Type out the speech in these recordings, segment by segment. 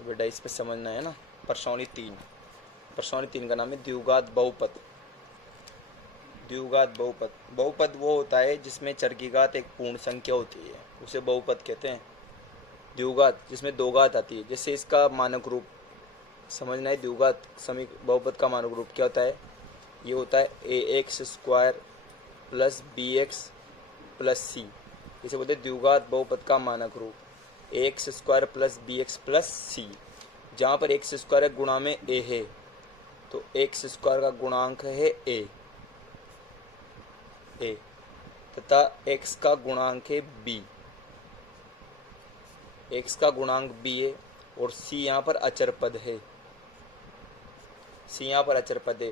बेटा इस पे समझना है ना। प्रश्नावली 3 का नाम है द्विघात बहुपद। द्विघात बहुपद, बहुपद वो होता है जिसमें चर की घात एक पूर्ण संख्या होती है, उसे बहुपद कहते हैं। द्विघात जिसमें दो घात आती है, जैसे इसका मानक रूप समझना है। द्विघात समीक बहुपद का मानक रूप क्या होता है? ये होता है A X square plus B X plus C. इसे बोलते हैं द्विघात बहुपद का मानक रूप। A X square plus B X plus C, जहाँ पर एक्स स्क्वायर गुणा में ए है, तो एक्स स्क्वायर का गुणांक है ए तथा x का गुणांक है b। x का गुणांक b है और c यहाँ पर अचर पद है। c यहाँ पर अचर पद है।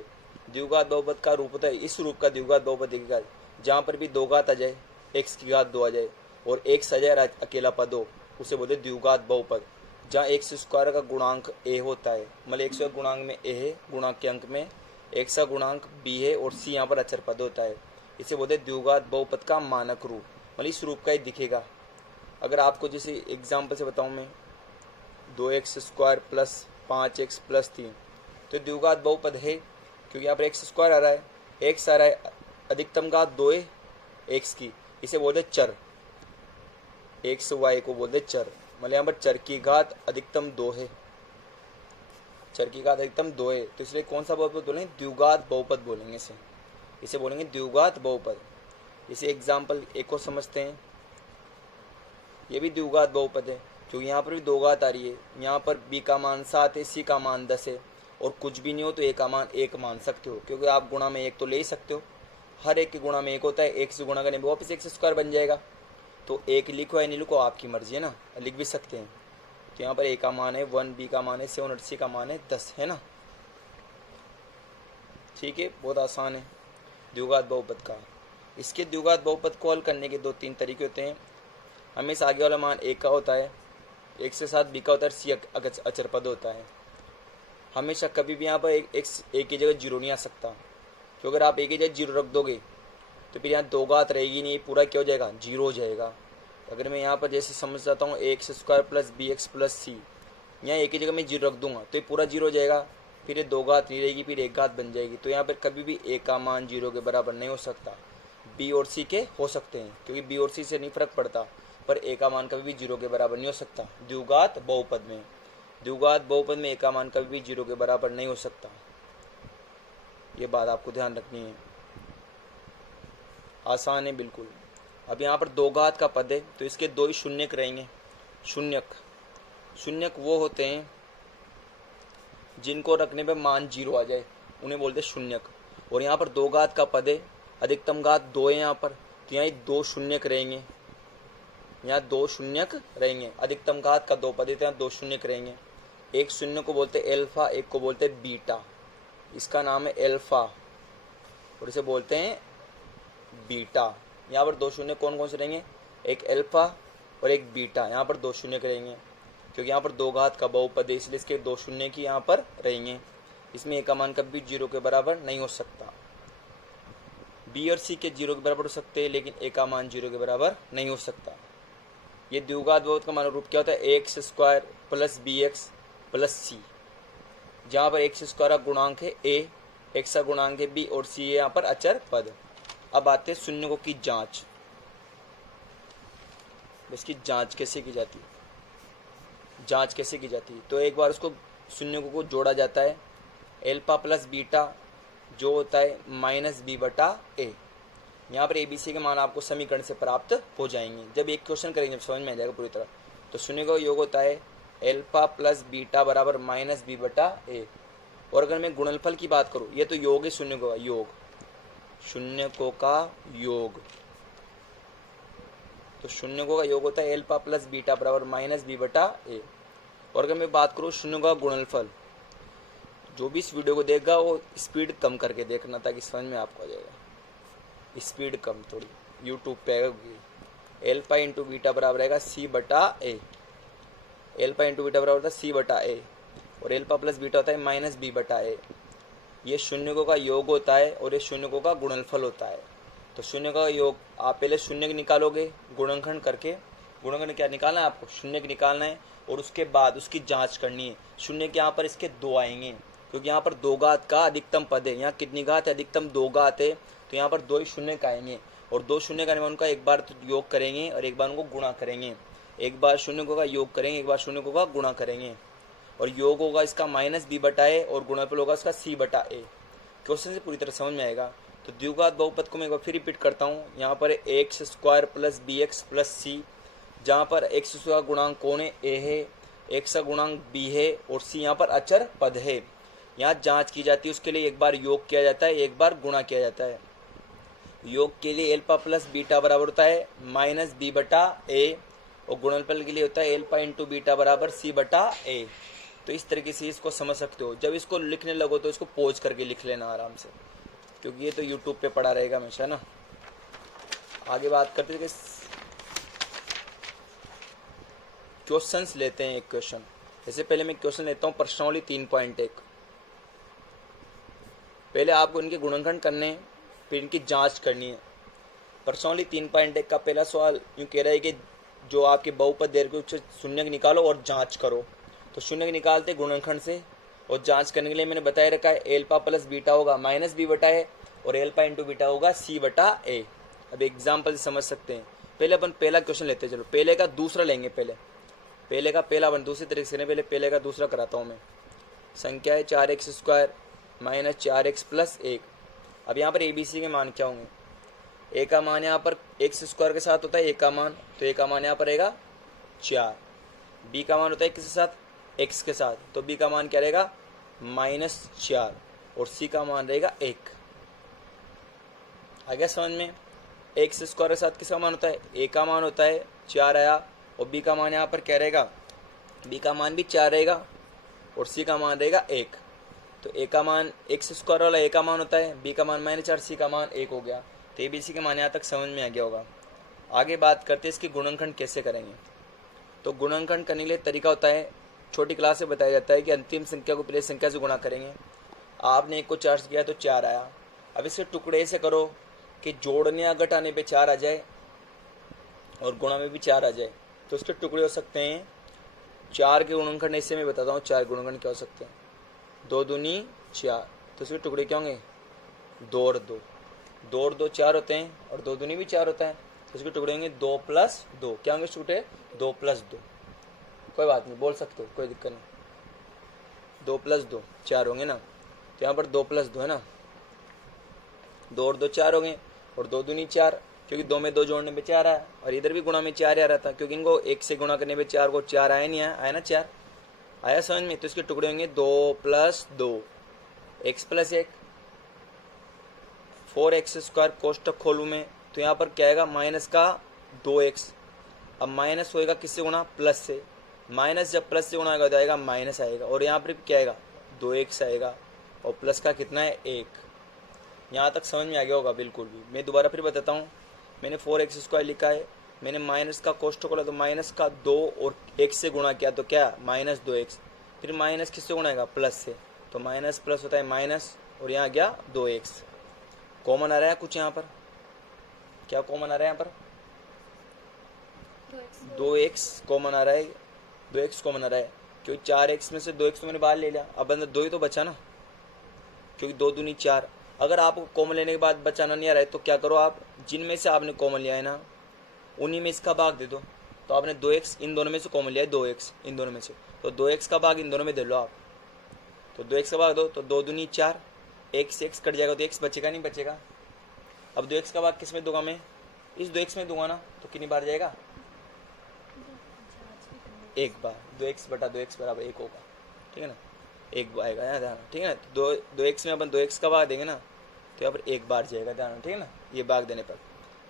द्विघात बहुपद का रूप होता है, इस रूप का द्विघात बहुपद देखिएगा, जहाँ पर भी दो घात आ जाए, x की घात 2 आ जाए और x आ जाए अकेला पद हो, उसे बोलते द्विघात बहुपद। जहाँ एक्स स्क्वायर का गुणांक a होता है, मतलब एक्स का गुणांक में a है, गुणांक के अंक में x का गुणांक b है और c यहाँ पर अचर पद होता है, इसे बोलते द्विघात बहुपद का मानक रूप। मतलब इस रूप का ही दिखेगा। अगर आपको जैसे एग्जाम्पल से बताऊं मैं, 2x square plus 5x plus 3, तो द्विघात बहुपद है क्योंकि यहाँ पर एक्स स्क्वायर आ रहा है, एक्स आ रहा है, अधिकतम घात 2 है एक्स की, इसे बोलते चर। एक्स वाई को बोलते चर, मतलब यहाँ पर चर की घात अधिकतम 2 है, चर की घात अधिकतम 2 है, तो इसलिए कौन सा बहुपद बोलेंगे? द्विघात बहुपद बोलेंगे इसे बोलेंगे द्विघात बहुपद। इसे एग्जाम्पल एक और समझते हैं। ये भी द्विघात बहुपद है क्योंकि यहाँ पर भी दो घात आ रही है, यहाँ पर b का मान 7 है, c का मान 10 है और कुछ भी नहीं हो तो a का मान 1 मान सकते हो, क्योंकि आप गुणा में 1 तो ले ही सकते हो। हर एक के गुणा में 1 होता है, 1 से गुणा करने में वापस एक्स स्क्वायर बन जाएगा। तो 1 लिखो या नहीं लिखो आपकी मर्जी है ना, लिख भी सकते हैं। तो यहाँ पर a का मान है 1, b का मान है 7 और c का मान है 10, है ना। ठीक है, बहुत आसान है द्विघात बहुपद का। इसके द्विघात बहुपद को हल करने के 2-3 तरीके होते हैं। हमेशा आगे वाला मान एक का होता है, एक से साथ बी का होता है, सी अचर पद होता है। हमेशा कभी भी यहाँ पर एक की जगह जीरो नहीं आ सकता, क्योंकि अगर आप एक की जगह जीरो रख दोगे तो फिर यहाँ दो घात रहेगी नहीं, पूरा क्या हो जाएगा? जीरो हो जाएगा। अगर मैं यहाँ पर जैसे समझ जाता हूँ X square plus B X plus C, यहाँ एक की जगह मैं जीरो रख दूंगा तो ये पूरा जीरो हो जाएगा, फिर ये दो घात नहीं रहेगी, फिर एक घात बन जाएगी। तो यहाँ पर कभी भी ए का मान जीरो के बराबर नहीं हो सकता। बी और सी के हो सकते हैं क्योंकि बी और सी से नहीं फर्क पड़ता, पर ए का मान कभी भी जीरो के बराबर नहीं हो सकता। द्विघात बहुपद में, द्विघात बहुपद में ए का मान कभी भी जीरो के बराबर नहीं हो सकता। ये बात आपको ध्यान रखनी है, आसान है बिल्कुल। अब यहाँ पर दो घात का पद है तो इसके दो ही शून्यक रहेंगे। शून्यक वो होते हैं जिनको रखने पे मान जीरो आ जाए, उन्हें बोलते हैं शून्यक। और यहाँ पर दो घात का पद है, अधिकतम घात 2 है यहाँ पर, तो यहाँ दो शून्यक रहेंगे, यहाँ दो शून्यक रहेंगे। अधिकतम घात का 2 पद है तो यहाँ 2 शून्यक रहेंगे। एक शून्य को बोलते हैं एल्फा, एक को बोलते हैं बीटा। इसका नाम है एल्फा और इसे बोलते हैं बीटा। यहाँ पर 2 शून्य कौन कौन से रहेंगे? एक एल्फा और एक बीटा। यहाँ पर 2 शून्य रहेंगे क्योंकि यहाँ पर दो घात का बहुपद है, इसलिए इसके 2 शून्य की यहाँ पर रहेंगे। इसमें ए का मान कभी जीरो के बराबर नहीं हो सकता। बी और सी के जीरो के बराबर हो सकते हैं, लेकिन ए का मान जीरो के बराबर नहीं हो सकता। ये द्विघात बहुपद का मान रूप क्या होता है? X square plus B X plus C, जहाँ पर एक्स स्क्वायर का गुणांक है ए, एक्स का गुणांक है बी और सी है यहाँ पर अचर पद। अब आते हैं शून्यकों की जांच। इसकी जांच कैसे की जाती है? जांच कैसे की जाती है? तो एक बार उसको शून्यकों को जोड़ा जाता है। एल्फा प्लस बीटा जो होता है माइनस बी बटा ए। यहाँ पर ए बी सी के मान आपको समीकरण से प्राप्त हो जाएंगे जब एक क्वेश्चन करेंगे, जब समझ में आ जाएगा पूरी तरह। तो शून्यकों का योग होता है एल्फा प्लस बीटा बराबर माइनस बी बटा ए। और अगर मैं गुणनफल की बात करूँ, ये तो योग है शून्यकों का योग, शून्यकों का योग। तो शून्यकों का योग होता है एल्फा प्लस बीटा बराबर माइनस बी बटा ए। और अगर मैं बात करूँ शून्यकों का गुणनफल, जो भी इस वीडियो को देखेगा वो स्पीड कम करके देखना ताकि समझ में आपको आ जाएगा। स्पीड कम थोड़ी यूट्यूब पे आएगा। एल्फा इंटू बीटा बराबर रहेगा सी बटा ए। एल्फा इंटू बीटा बराबर होता है सी बटा ए और एल्फा प्लस बीटा होता है माइनस बी बटा ए। ये शून्यकों का योग होता है और ये शून्यकों का गुणनफल होता है। तो शून्य का योग आप पहले शून्य निकालोगे गुणनखंड करके, गुणनखंड क्या निकालना है आपको, शून्य की निकालना है और उसके बाद उसकी जांच करनी है। शून्य के यहाँ पर इसके 2 आएंगे क्योंकि यहाँ पर 2 घात का अधिकतम पद है। यहाँ कितनी घात है, अधिकतम 2 घात है, तो यहाँ पर 2 ही शून्य का आएंगे और 2 शून्य का उनका एक बार तो योग करेंगे और एक बार उनको गुणा करेंगे। एक बार शून्य को का योग करेंगे, एक बार शून्य को का गुणा करेंगे और योग होगा इसका -b/a और गुणनफल होगा इसका c/a। क्वेश्चन से पूरी तरह समझ में आएगा। तो द्विघात बहुपद को मैं एक बार फिर रिपीट करता हूँ। यहाँ पर X square plus B X plus C, जहाँ पर एक्स का गुणांक कौन है, ए है, एक्स का गुणांक बी है और सी यहाँ पर अचर पद है। यहाँ जांच की जाती है, उसके लिए एक बार योग किया जाता है, एक बार गुणा किया जाता है। योग के लिए एल्फा प्लस बीटा बराबर होता है -b/a और गुणनफल के लिए होता है एल्फा इंटू बीटा बराबर c/a। तो इस तरीके से इसको समझ सकते हो। जब इसको लिखने लगो तो इसको पॉज करके लिख लेना आराम से, क्योंकि ये तो यूट्यूब पे पड़ा रहेगा हमेशा ना। आगे बात करते हैं, क्वेश्चंस लेते हैं एक क्वेश्चन। जैसे पहले मैं क्वेश्चन लेता हूँ प्रश्नावली 3.1। पहले आपको इनके गुणनखंड करने हैं, फिर इनकी जांच करनी है। प्रश्नावली 3.1 का पहला सवाल यूँ कह रहा है कि जो आपके बहुपद दे रखे उससे शून्य निकालो और जांच करो। तो शून्य निकालते गुणनखंड से और जांच करने के लिए मैंने बताया रखा है एल्फा प्लस बीटा होगा -b/a और एल्फा इंटू बीटा होगा c/a। अब एग्जाम्पल से समझ सकते हैं। पहले अपन पहला क्वेश्चन लेते हैं। चलो पहले का दूसरा लेंगे। पहले का पहला अपन दूसरी तरीके से नहीं, पहले का दूसरा कराता हूँ मैं। संख्या है 4x स्क्वायर - 4x + 1। अब यहाँ पर ABC के मान क्या होंगे, ए का मान यहाँ पर एक्स स्क्वायर के साथ होता है ए का मान, तो ए का मान यहाँ पर रहेगा 4। बी का मान होता है किसके साथ, एक्स के साथ, तो बी का मान क्या रहेगा -4 और सी का मान रहेगा 1। आ गया समझ में। एक्स स्क्वायर के साथ किसका मान होता है, ए का मान होता है 4 आया और बी का मान यहाँ पर क्या रहेगा, बी का मान भी 4 रहेगा और सी का मान रहेगा 1। तो ए का मान एक्स स्क्वायर वाला ए का मान होता है, बी का मान -4, सी का मान 1 हो गया। तो ए बी सी के मान यहाँ तक समझ में आ गया होगा। आगे बात करते हैं इसकी गुणनखंड कैसे करेंगे। तो गुणनखंड करने के लिए तरीका होता है, छोटी क्लास से बताया जाता है कि अंतिम संख्या को पहले संख्या से गुणा करेंगे। आपने 1 को 4 से किया तो 4 आया। अब इसके टुकड़े ऐसे करो कि जोड़ने या घटाने पे 4 आ जाए और गुणा में भी 4 आ जाए। तो उसके टुकड़े हो सकते हैं 4 के गुणनखंड। ऐसे मैं बताता हूँ 4 गुणनखंड क्या हो सकते हैं। 2 दूनी 4, तो उसके टुकड़े क्या होंगे 2 और 2। 2 और 2 4 होते हैं और 2 दूनी भी 4 होता है, तो उसके टुकड़े होंगे 2 + 2। क्या होंगे टुकड़े 2 + 2। कोई बात नहीं, बोल सकते हो, कोई दिक्कत नहीं। 2 + 2 4 होंगे ना, तो यहाँ पर 2 + 2 है ना, 2 और 2 4 हो गए और 2 दूनी 4, क्योंकि 2 में 2 जोड़ने पे 4 आया और इधर भी गुणा में 4 आ रहा था, क्योंकि इनको 1 से गुणा करने पे 4 को 4 आया नहीं आया ना 4 आया समझ में। तो इसके टुकड़े होंगे 2 + 2 x + 1। 4x² कोष्टक खोलूँ मैं तो यहाँ पर क्या आएगा -2x। अब माइनस होएगा किससे गुणा, प्लस से। माइनस जब प्लस से गुणा आएगा तो आएगा माइनस आएगा और यहाँ पर क्या आएगा 2x आएगा और प्लस का कितना है 1। यहाँ तक समझ में आ गया होगा बिल्कुल भी। मैं दोबारा फिर बताता हूँ। मैंने 4x² लिखा है, मैंने माइनस का कोष्टक खोला तो माइनस का 2 और 1 से गुणा किया तो क्या -2x। फिर माइनस किससे गुणा आएगा, प्लस से, तो माइनस प्लस होता है माइनस और यहाँ गया 2x। कॉमन आ रहा है कुछ यहाँ पर, क्या कॉमन आ रहा है यहाँ पर 2x कॉमन आ रहा है, 2x कॉमन आ रहा है, क्योंकि 4x में से 2x तो मैंने बाहर ले लिया। अब अंदर 2 ही तो बचा ना, क्योंकि 2 दूनी 4। अगर आपको कॉमन लेने के बाद बचाना नहीं आ रहा है तो क्या करो आप, जिनमें से आपने कॉमन लिया है ना उन्हीं में इसका भाग दे दो। तो आपने 2x इन दोनों में से कॉमन लिया है, 2x इन दोनों में से, तो 2x का भाग इन दोनों में दे लो आप। तो 2x का भाग दो तो 2 दूनी 4, 1 से x कट जाएगा तो x बचेगा नहीं बचेगा। अब 2x का भाग किस में दूंगा मैं, इस 2x में दूंगा ना, तो कितनी बार जाएगा 1 बार। 2x/2x = 1 होगा, ठीक है ना, 1 आएगा यहाँ ध्यान, ठीक है ना। तो 2x में अपन 2x का भाग देंगे ना तो यहाँ पर 1 बार जाएगा ध्यान, ठीक है ना। ये भाग देने पर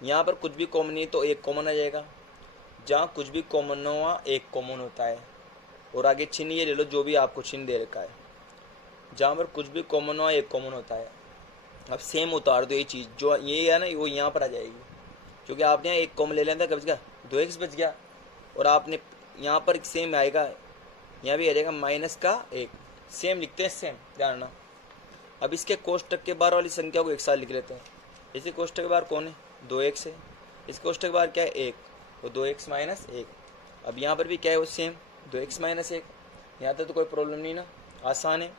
यहाँ पर कुछ भी कॉमन नहीं तो 1 कॉमन आ जाएगा। जहाँ कुछ भी कॉमन न हुआ 1 कॉमन होता है। और आगे चिन्ह ये ले लो जो भी आपको चिन्ह दे रखा है, जहाँ पर कुछ भी कॉमन हुआ 1 कॉमन होता है। अब सेम उतार दो ये चीज़, जो ये है ना वो यहाँ पर आ जाएगी, क्योंकि आपने यहाँ 1 कॉमन ले लिया था, कब बच गया 2x बच गया। और आपने यहाँ पर सेम आएगा, यहाँ भी आ जाएगा -1। सेम लिखते हैं, सेम ध्यान रखना। अब इसके कोष्टक के बाहर वाली संख्या को एक साथ लिख लेते हैं। इसी कोष्टक के बाहर कौन है 2x है, इस कोष्टक के बाहर क्या है 1, वो 2x माइनस 1। अब यहाँ पर भी क्या है वो सेम 2x माइनस 1। यहाँ तक तो कोई प्रॉब्लम नहीं ना, आसान है।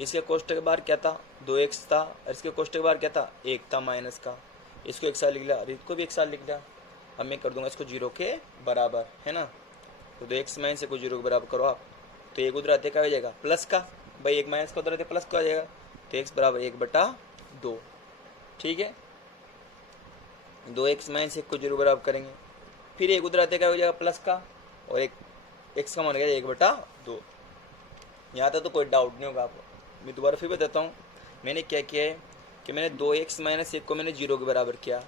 इसके कोष्टक के बाहर क्या था 2x था, और इसके कोष्टक के बाहर क्या था 1 था माइनस का। इसको एक साथ लिख लिया, अब इसको भी एक साथ लिख लिया। अब मैं कर दूंगा इसको 0 के बराबर, है ना। तो 2x माइनस को 0 के बराबर करो आप, तो एक उधर आते क्या हो जाएगा प्लस का, भाई एक माइनस का उधर आते प्लस का हो जाएगा, तो x बराबर 1/2। ठीक है, 2x माइनस 1 को 0 बराबर करेंगे, फिर एक उधर आते क्या हो जाएगा प्लस का, और एक x का मान गया 1/2। यहाँ तक तो कोई डाउट नहीं होगा आपको। मैं दोबारा फिर बताता हूँ, मैंने क्या किया है कि मैंने 2x माइनस 1 को मैंने 0 के बराबर किया,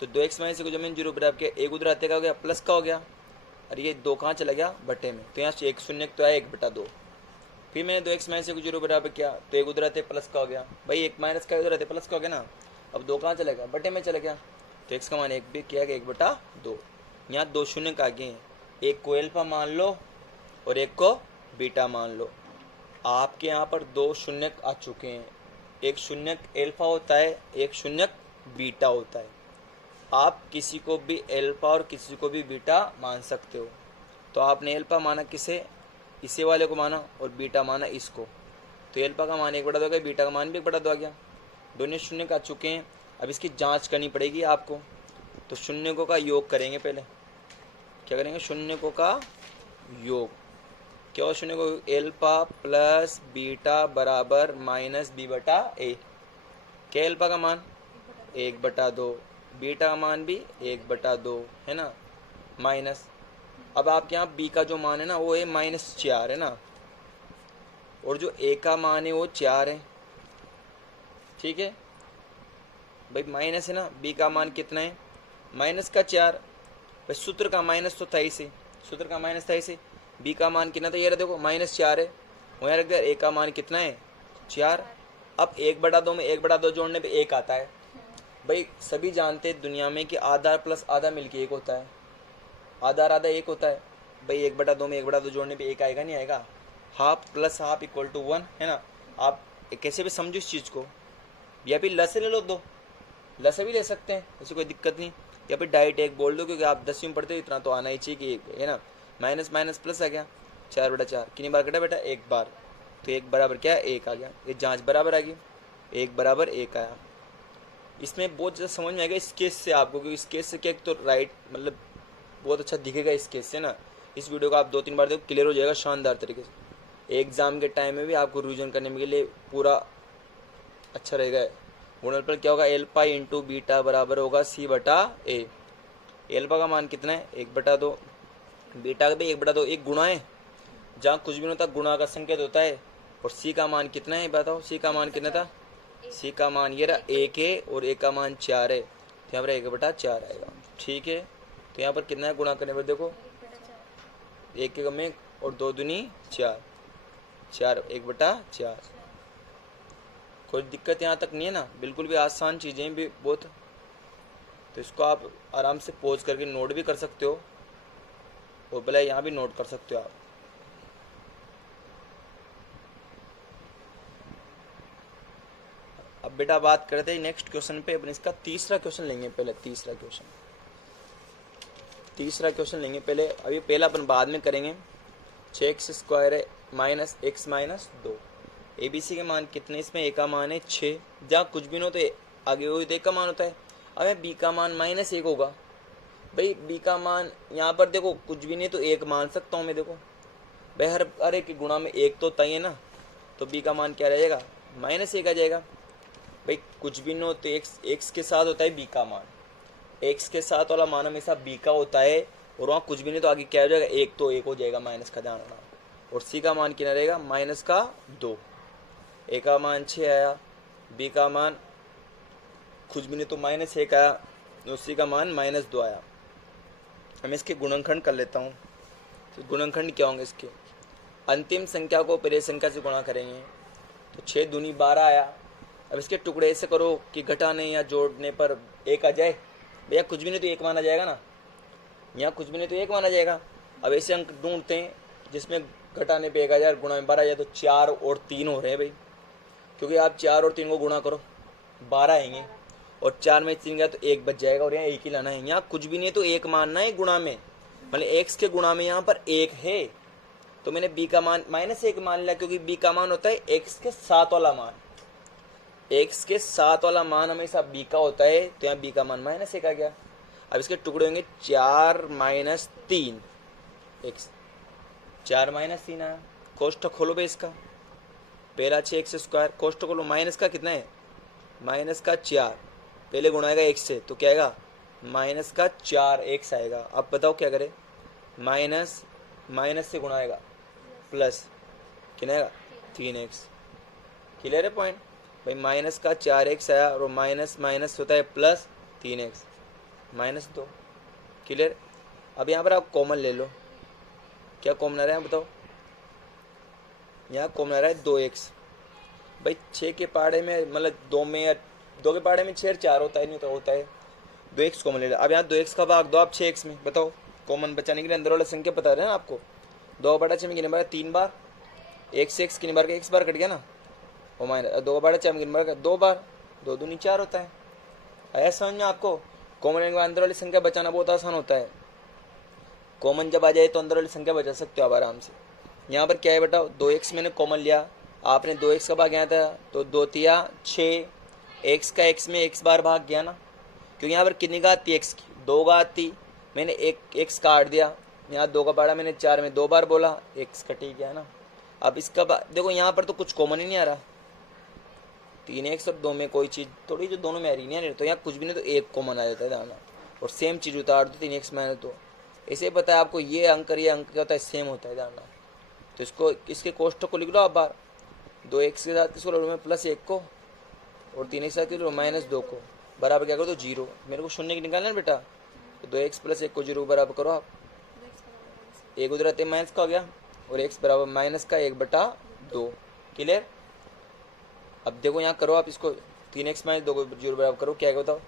तो 2x माइनस 1 को जब मैंने 0 के बराबर किया, एक उधर आते का हो गया प्लस का हो गया, और ये 2 कहाँ चला गया बटे में, तो यहाँ से 1 शून्य तो आया 1/2। फिर मैंने 2x माइनस 1 को 0 बराबर किया, तो एक उधर आते प्लस का हो गया, भाई एक माइनस का उधर आते प्लस का हो गया ना। अब 2 कहाँ चला गया बटे में चला गया, तो x का मान 1 भी किया गया 1/2। यहाँ 2 शून्य का आगे हैं, एक को एल्फा मान लो और एक को बीटा मान लो। आपके यहाँ पर 2 शून्य आ चुके हैं, एक शून्य एल्फा होता है, एक शून्य बीटा होता है। आप किसी को भी एल्फा और किसी को भी बीटा मान सकते हो। तो आपने एल्फा माना किसे, इसे वाले को माना, और बीटा माना इसको, तो एल्फा का मान 1/2 हो गया, बीटा का मान भी 1/2 आ गया। दोनों शून्य आ चुके हैं, अब इसकी जांच करनी पड़ेगी आपको। तो शून्यकों का योग करेंगे, पहले क्या करेंगे शून्यकों का योग। क्या हो शून्य को, एल्फा प्लस बीटा बराबर माइनस b/a। क्या एल्फा का मान 1/2, बीटा का मान भी 1/2, है ना, माइनस। अब आपके यहाँ b का जो मान है ना वो है -4, है ना, और जो a का मान है वो 4 है। ठीक है भाई, माइनस है ना, b का मान कितना है -4। भाई सूत्र का माइनस तो था ही से, सूत्र का माइनस था ही से। b का मान कितना था, ये रहा देखो -4 है, वहाँ रख दिया। a का मान कितना है 4। अब 1/2 में 1/2 जोड़ने पे 1 आता है। भाई सभी जानते हैं दुनिया में कि आधा प्लस आधा मिलके 1 होता है, आधा आधा 1 होता है। भाई 1/2 में 1/2 जोड़ने पे 1 आएगा नहीं आएगा, half plus half equal to 1, है ना। आप कैसे भी समझो इस चीज़ को, या फिर लस ले लो, 2 लस भी ले सकते हैं, ऐसी कोई दिक्कत नहीं, या फिर डायरेक्ट 1 बोल दो, क्योंकि आप 10वीं में पढ़ते हो, इतना तो आना ही चाहिए कि, है ना। माइनस माइनस प्लस आ गया, 4/4 कितनी बार कटा बेटा, 1 बार, तो 1 बराबर क्या है 1 आ गया। ये जांच बराबर आ गई, 1 बराबर 1 आया। इसमें बहुत ज़्यादा समझ में आएगा इस केस से आपको, क्योंकि इस केस से क्या तो राइट मतलब बहुत अच्छा दिखेगा इस केस से ना। इस वीडियो को आप 2-3 बार देखो, क्लियर हो जाएगा शानदार तरीके से। एग्जाम के टाइम में भी आपको रिविजन करने के लिए पूरा अच्छा रहेगा। गुणनफल क्या होगा, एल्फा इंटू बीटा बराबर होगा c/a। एल्फा का मान कितना है 1/2, बीटा का भी 1/2, एक गुणा है, जहाँ कुछ भी नहीं होता गुणा का संकेत होता है। और c का मान कितना है बताओ, c का मान कितना था, c का मान ये रहा 1 है, और a का मान 4 है, तो यहाँ पर 1/4 आएगा। ठीक है, तो यहाँ पर कितना है गुणा करने पर देखो, 1 के में और 2 दूनी 4, 1/4। कोई दिक्कत यहाँ तक नहीं है ना, बिल्कुल भी आसान चीज़ें भी बहुत। तो इसको आप आराम से पॉज करके नोट भी कर सकते हो, और भले यहाँ भी नोट कर सकते हो आप। अब बेटा बात करते हैं नेक्स्ट क्वेश्चन पे। अपन इसका तीसरा क्वेश्चन लेंगे पहले, तीसरा क्वेश्चन लेंगे पहले। अभी पहला अपन बाद में करेंगे। 6x² है माइनस x माइनस 2। ABC के मान कितने, इसमें a का मान है 6, जहाँ कुछ भी न हो तो आगे वो a का मान होता है। अब b का मान -1 होगा। भाई b का मान यहाँ पर देखो कुछ भी नहीं तो 1 मान सकता हूँ मैं, देखो भाई हर एक के गुणा में 1 तो तय है ना, तो b का मान क्या रहेगा -1 आ जाएगा। भाई कुछ भी न हो तो x के साथ होता है b का मान, x के साथ वाला मान हमेशा b का होता है, और वहाँ कुछ भी नहीं तो आगे क्या हो जाएगा 1 तो 1 हो जाएगा, माइनस का ध्यान रखना। और c का मान कितना रहेगा -2। a का मान 6 आया, b का मान कुछ भी नहीं तो -1 आया, और c का मान -2 आया। हम इसके गुणनखंड कर लेता हूँ। तो गुणनखंड क्या होंगे इसके, अंतिम संख्या को पहले संख्या से गुणा करेंगे, तो 6 दूनी 12 आया। अब इसके टुकड़े ऐसे करो कि घटाने या जोड़ने पर 1 आ जाए। भैया कुछ भी नहीं तो 1 माना जाएगा ना, यहाँ कुछ भी नहीं तो 1 माना जाएगा। अब ऐसे अंक ढूंढते हैं जिसमें घटाने पे 1 आ जाए, गुणा में 12 आ जाए, तो 4 और 3 हो रहे हैं भाई, क्योंकि आप 4 और 3 को गुणा करो 12 आएंगे, और 4 में 3 गया तो 1 बच जाएगा और यहाँ 1 ही लाना है। यहाँ कुछ भी नहीं है तो 1 मानना है गुणा में, मतलब x के गुणा में यहाँ पर 1 है तो मैंने b का मान -1 मान लिया, क्योंकि b का मान होता है x के साथ वाला मान। x के साथ वाला मान हमेशा b का होता है, तो यहाँ b का मान -1 आ गया। अब इसके टुकड़े होंगे 4 - 3 x, 4 - 3 आया। कोष्ठक खोलो बे इसका, पहला 6x², कोष्ठक खोलो, माइनस का कितना है, -4, पहले गुणा आएगा x से तो क्या आएगा -4x आएगा। अब बताओ क्या करें, माइनस से गुणा आएगा प्लस, कितना आएगा 3x। क्लियर है पॉइंट भाई, -4x आया और माइनस माइनस होता है प्लस 3x, -2। क्लियर। अब यहाँ पर आप कॉमन ले लो, क्या कॉमन आ रहा है बताओ, यहाँ कॉमन आ रहा है 2x। भाई 6 के पहाड़े में मतलब 2 के पहाड़े में 6 और 4 होता है, नहीं तो होता है 2x कॉमन ले लो। अब यहाँ 2x का भाग दो आप 6x में, बताओ कॉमन बचाने के लिए अंदर वाला संख्या पता रहे ना आपको, 2/6 में कितने बार 3 बार, 1 से x कितनी बार का x बार कट गया ना, और माइनस 2/6 में कितनी बार का 2 बार, 2 दूनी 4 होता है। आया समझ में आपको, कॉमन लेने के बाद अंदर वाली संख्या बचाना बहुत आसान होता है। कॉमन जब आ जाए तो अंदर वाली संख्या बचा सकते हो आप आराम से। यहाँ पर क्या है बताओ, 2x मैंने कॉमन लिया, आपने 2x का भाग गया था तो 2 तिया 6, x का x में x बार भाग गया ना, क्योंकि यहाँ पर कितनी घात थी x की, 2 घात थी, मैंने एक x काट दिया, यहाँ 2 का पहाड़ा मैंने 4 में 2 बार बोला, x कटी गया ना। अब इसका देखो यहाँ पर तो कुछ कॉमन ही नहीं आ रहा, 3x और 2 में कोई चीज़ थोड़ी जो दोनों में आ रही नहीं, तो यहाँ कुछ भी नहीं तो 1 कॉमन आ जाता है दाना, और सेम चीज़ उतार दो 3x -2। ऐसे पता है आपको, ये अंक और ये अंक क्या होता है, सेम होता है दाना। तो इसको इसके कोष्ठक को लिख लो आप बार, 2x के साथ किसको लो मैं +1 को, और 3x के साथ किसको -2 को, बराबर क्या करो तो 0। मेरे को शून्य की निकालना है बेटा, तो 2x + 1 को 0 बराबर करो आप, 1 उधर आते माइनस का हो गया, और x बराबर -1/2। क्लियर। अब देखो यहाँ करो आप इसको, 3x - 2 को 0 बराबर करो, क्या बताओ,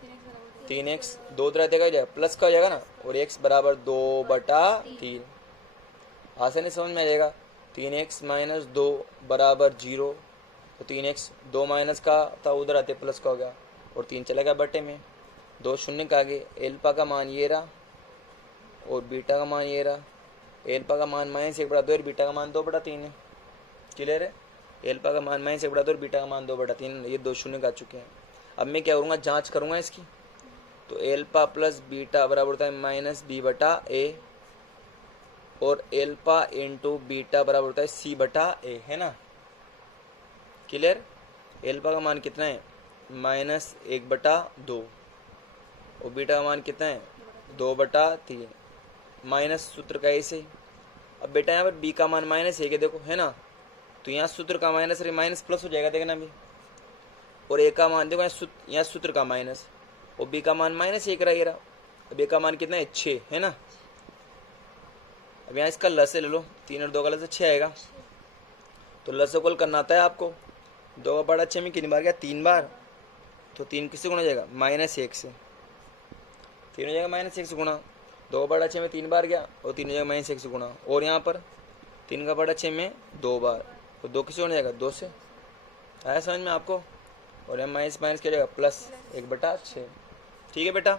3x 2 उधर आते का प्लस का हो जाएगा ना, और x बराबर 2/3। आसानी समझ में आ जाएगा। 3x - 2 बराबर 0, तो 3x 2 माइनस का था उधर आते प्लस का हो गया, और 3 चला गया बटे में, 2 शून्य का आगे, एल्फा का मान ये रहा और बीटा का मान ये रहा। एल्फा का मान -1/2 और बीटा का मान 2/3 है। क्लियर है, एल्फा का मान -1/2 और बीटा का मान 2/3, ये 2 शून्य का चुके हैं। अब मैं क्या करूँगा, जाँच करूँगा इसकी, तो एल्फा प्लस बीटा बराबर होता है -b/a, और एल्फा इंटू बीटा बराबर होता है c/a, है ना। क्लियर। एल्फा का मान कितना है -1/2, और बीटा का मान कितना है 2/3, माइनस सूत्र का ऐसे। अब बेटा यहाँ पर b का मान -1 है देखो, है ना, तो यहाँ सूत्र का माइनस और माइनस प्लस हो जाएगा, देखना भी, और a का मान देखो यहाँ सूत्र का माइनस, और b का मान -1 रहा, ये रहा। अब a का मान कितना है 6, है ना। अब यहाँ इसका लसे ले लो, 3 और 2 का लसे 6 आएगा, तो लसोकल करना आता है आपको। 2/6 में कितनी बार गया 3 बार, तो 3 किससे गुणा जाएगा -1 से, 3 हो जाएगा -1 से गुणा। 2/6 में 3 बार गया और 3 हो जाएगा -1 से गुणा, और यहाँ पर 3/6 में 2 बार, तो 2 किससे गुणा जाएगा 2 से। आया समझ में आपको, और यहाँ माइनस माइनस क्या जाएगा +1/6। ठीक है बेटा,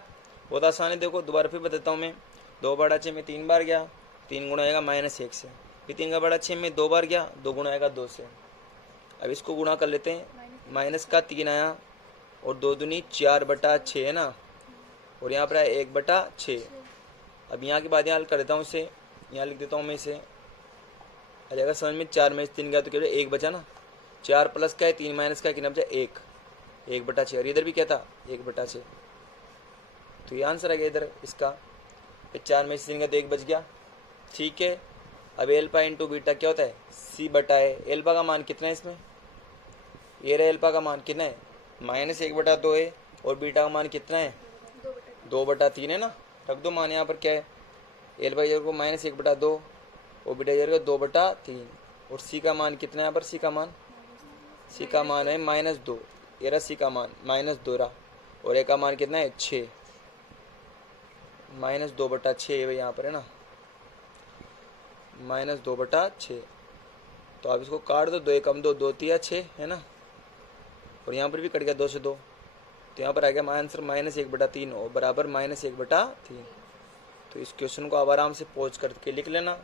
बहुत आसान है। देखो दोबारा फिर बताता हूँ मैं, 2/6 में 3 बार गया, 3 गुणा आएगा -1 से, फिर 3/6 में 2 बार गया, 2 गुणा आएगा 2 से। अब इसको गुणा कर लेते हैं, -3 आया और 2 दूनी 4/6 है ना, और यहाँ पर आया 1/6। अब यहाँ के बाद यहाँ हल कर देता हूँ इसे, यहाँ लिख देता हूँ मैं इसे, आ जाएगा समझ में। 4 में 3 गया तो क्या 1 बचा ना, 4 प्लस का है 3 माइनस का है, कितना बचा 1/6, और इधर भी क्या था 1/6, तो ये आंसर आ गया इधर इसका। फिर 4 में 3 गया तो 1 बच गया। ठीक है, अब एल्फा इंटू बीटा क्या होता है c/a। एल्फा का मान कितना है इसमें, ये रहा एल्फा का मान कितना है -1/2 है, और बीटा का मान कितना है 2/3 है ना। रख दो मान यहाँ पर, क्या है एल्फा इधर को -1/2 और बीटा इधर को 2/3, और c का मान कितना है यहाँ पर, c का मान है -2, ये रहा c का मान -2 रहा, और a का मान कितना है 6, -2/6 यहाँ पर है ना, -2/6। तो आप इसको काट दो, 2 एकम 2, 2 तिया 6 है ना, और यहाँ पर भी कट गया 2 से 2, तो यहाँ पर आ गया आंसर -1/3 और बराबर -1/3। तो इस क्वेश्चन को आप आराम से पॉज करके लिख लेना,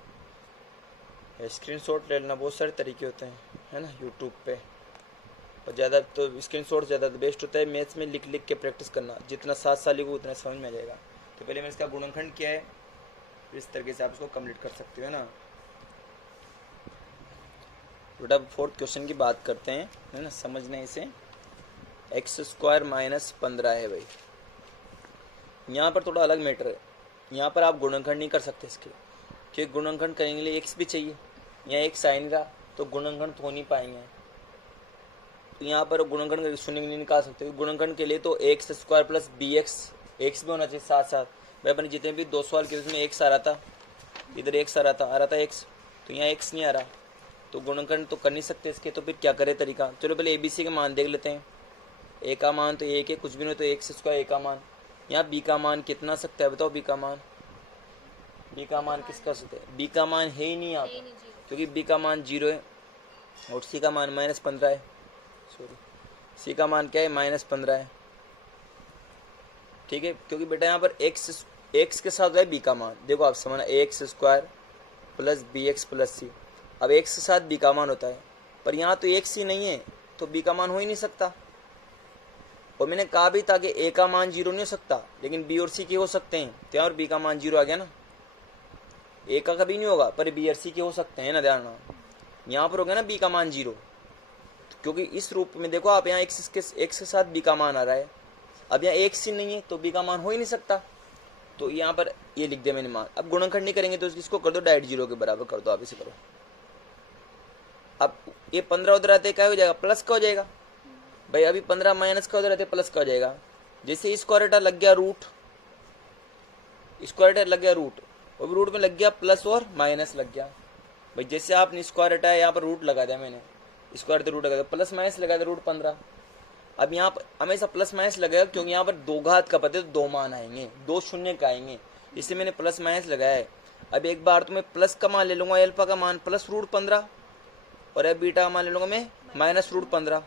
स्क्रीनशॉट ले लेना। बहुत सारे तरीके होते हैं, है ना, यूट्यूब पे। और ज़्यादा तो स्क्रीनशॉट ज़्यादा बेस्ट होता है। मैथ्स में लिख लिख के प्रैक्टिस करना, जितना साथ लिखो उतना समझ में आ जाएगा। तो पहले मैं इसका गुणनखंड क्या है, इस तरीके से आप इसको कंप्लीट कर सकते हो, है ना। बेटा फोर्थ क्वेश्चन की बात करते हैं, है ना, समझने इसे। x² - 15 है भाई। यहाँ पर थोड़ा अलग मैटर है। यहाँ पर आप गुणनखंड नहीं कर सकते इसके, क्योंकि गुणनखंड करने के लिए x भी चाहिए। यहाँ x आ नहीं रहा तो गुणनखंड तो हो नहीं पाएंगे। तो यहाँ पर गुणनखंड शून्य नहीं निकाल सकते। गुणनखंड के लिए तो x² + bx, x भी होना चाहिए साथ साथ। भाई अपने जितने भी 2 सवाल के उसमें x आ रहा था, इधर x आ रहा था x, तो यहाँ x नहीं आ रहा, तो गुणनखंड तो कर नहीं सकते इसके। तो फिर क्या करें तरीका, चलो पहले ABC के मान देख लेते हैं। a का मान तो 1 है, कुछ भी नहीं तो x² a का मान। यहाँ b का मान कितना आ सकता है बताओ, b का मान किसका सकता है, b का मान है ही नहीं यहाँ पर, क्योंकि b का मान 0 है और c का मान -15 है। सॉरी, c का मान क्या है, -15 है। ठीक है, क्योंकि बेटा यहाँ पर x के साथ है b का मान। देखो आप समझना, x² + bx + c। अब x के साथ b का मान होता है, पर यहाँ तो x ही नहीं है, तो b का मान हो ही नहीं सकता। और मैंने कहा भी था कि a का मान 0 नहीं हो सकता, लेकिन b और c के हो सकते हैं। तो यहाँ पर b का मान 0 आ गया ना। a का कभी नहीं होगा, पर b और c के हो सकते हैं ना, ध्यान रखना। यहाँ पर हो गया ना b का मान 0, क्योंकि इस रूप में देखो आप, यहाँ x के साथ b का मान आ रहा है। अब यहाँ x ही नहीं है तो b का मान हो ही नहीं सकता। तो यहाँ पर ये लिख दिया मैंने मान। अब गुणनखंड नहीं करेंगे तो इसको कर दो डायरेक्ट 0 के बराबर कर दो, आप इसे करो। अब ये 15 उधर आते क्या हो जाएगा, प्लस का हो जाएगा भाई। अभी 15 माइनस का उधर आते प्लस का हो जाएगा। जैसे स्क्वायर लग गया रूट, स्क्वायर लग गया रूट, और रूट में लग गया प्लस और माइनस लग गया भाई। जैसे आपने स्क्वायर हटाया, यहाँ पर रूट लगा दिया मैंने, स्क्वायर तो रूट लगा दिया, प्लस माइनस लगा दिया, रूट 15। अब यहाँ पर हमेशा प्लस माइनस लगेगा, क्योंकि यहाँ पर 2 घात का पता है तो 2 मान आएंगे, 2 शून्य का आएंगे, इसलिए मैंने प्लस माइनस लगाया है। अब एक बार तो मैं प्लस का मान ले लूंगा, अल्फा का मान +√15, और अब बीटा का मान ले लूंगा मैं -√15।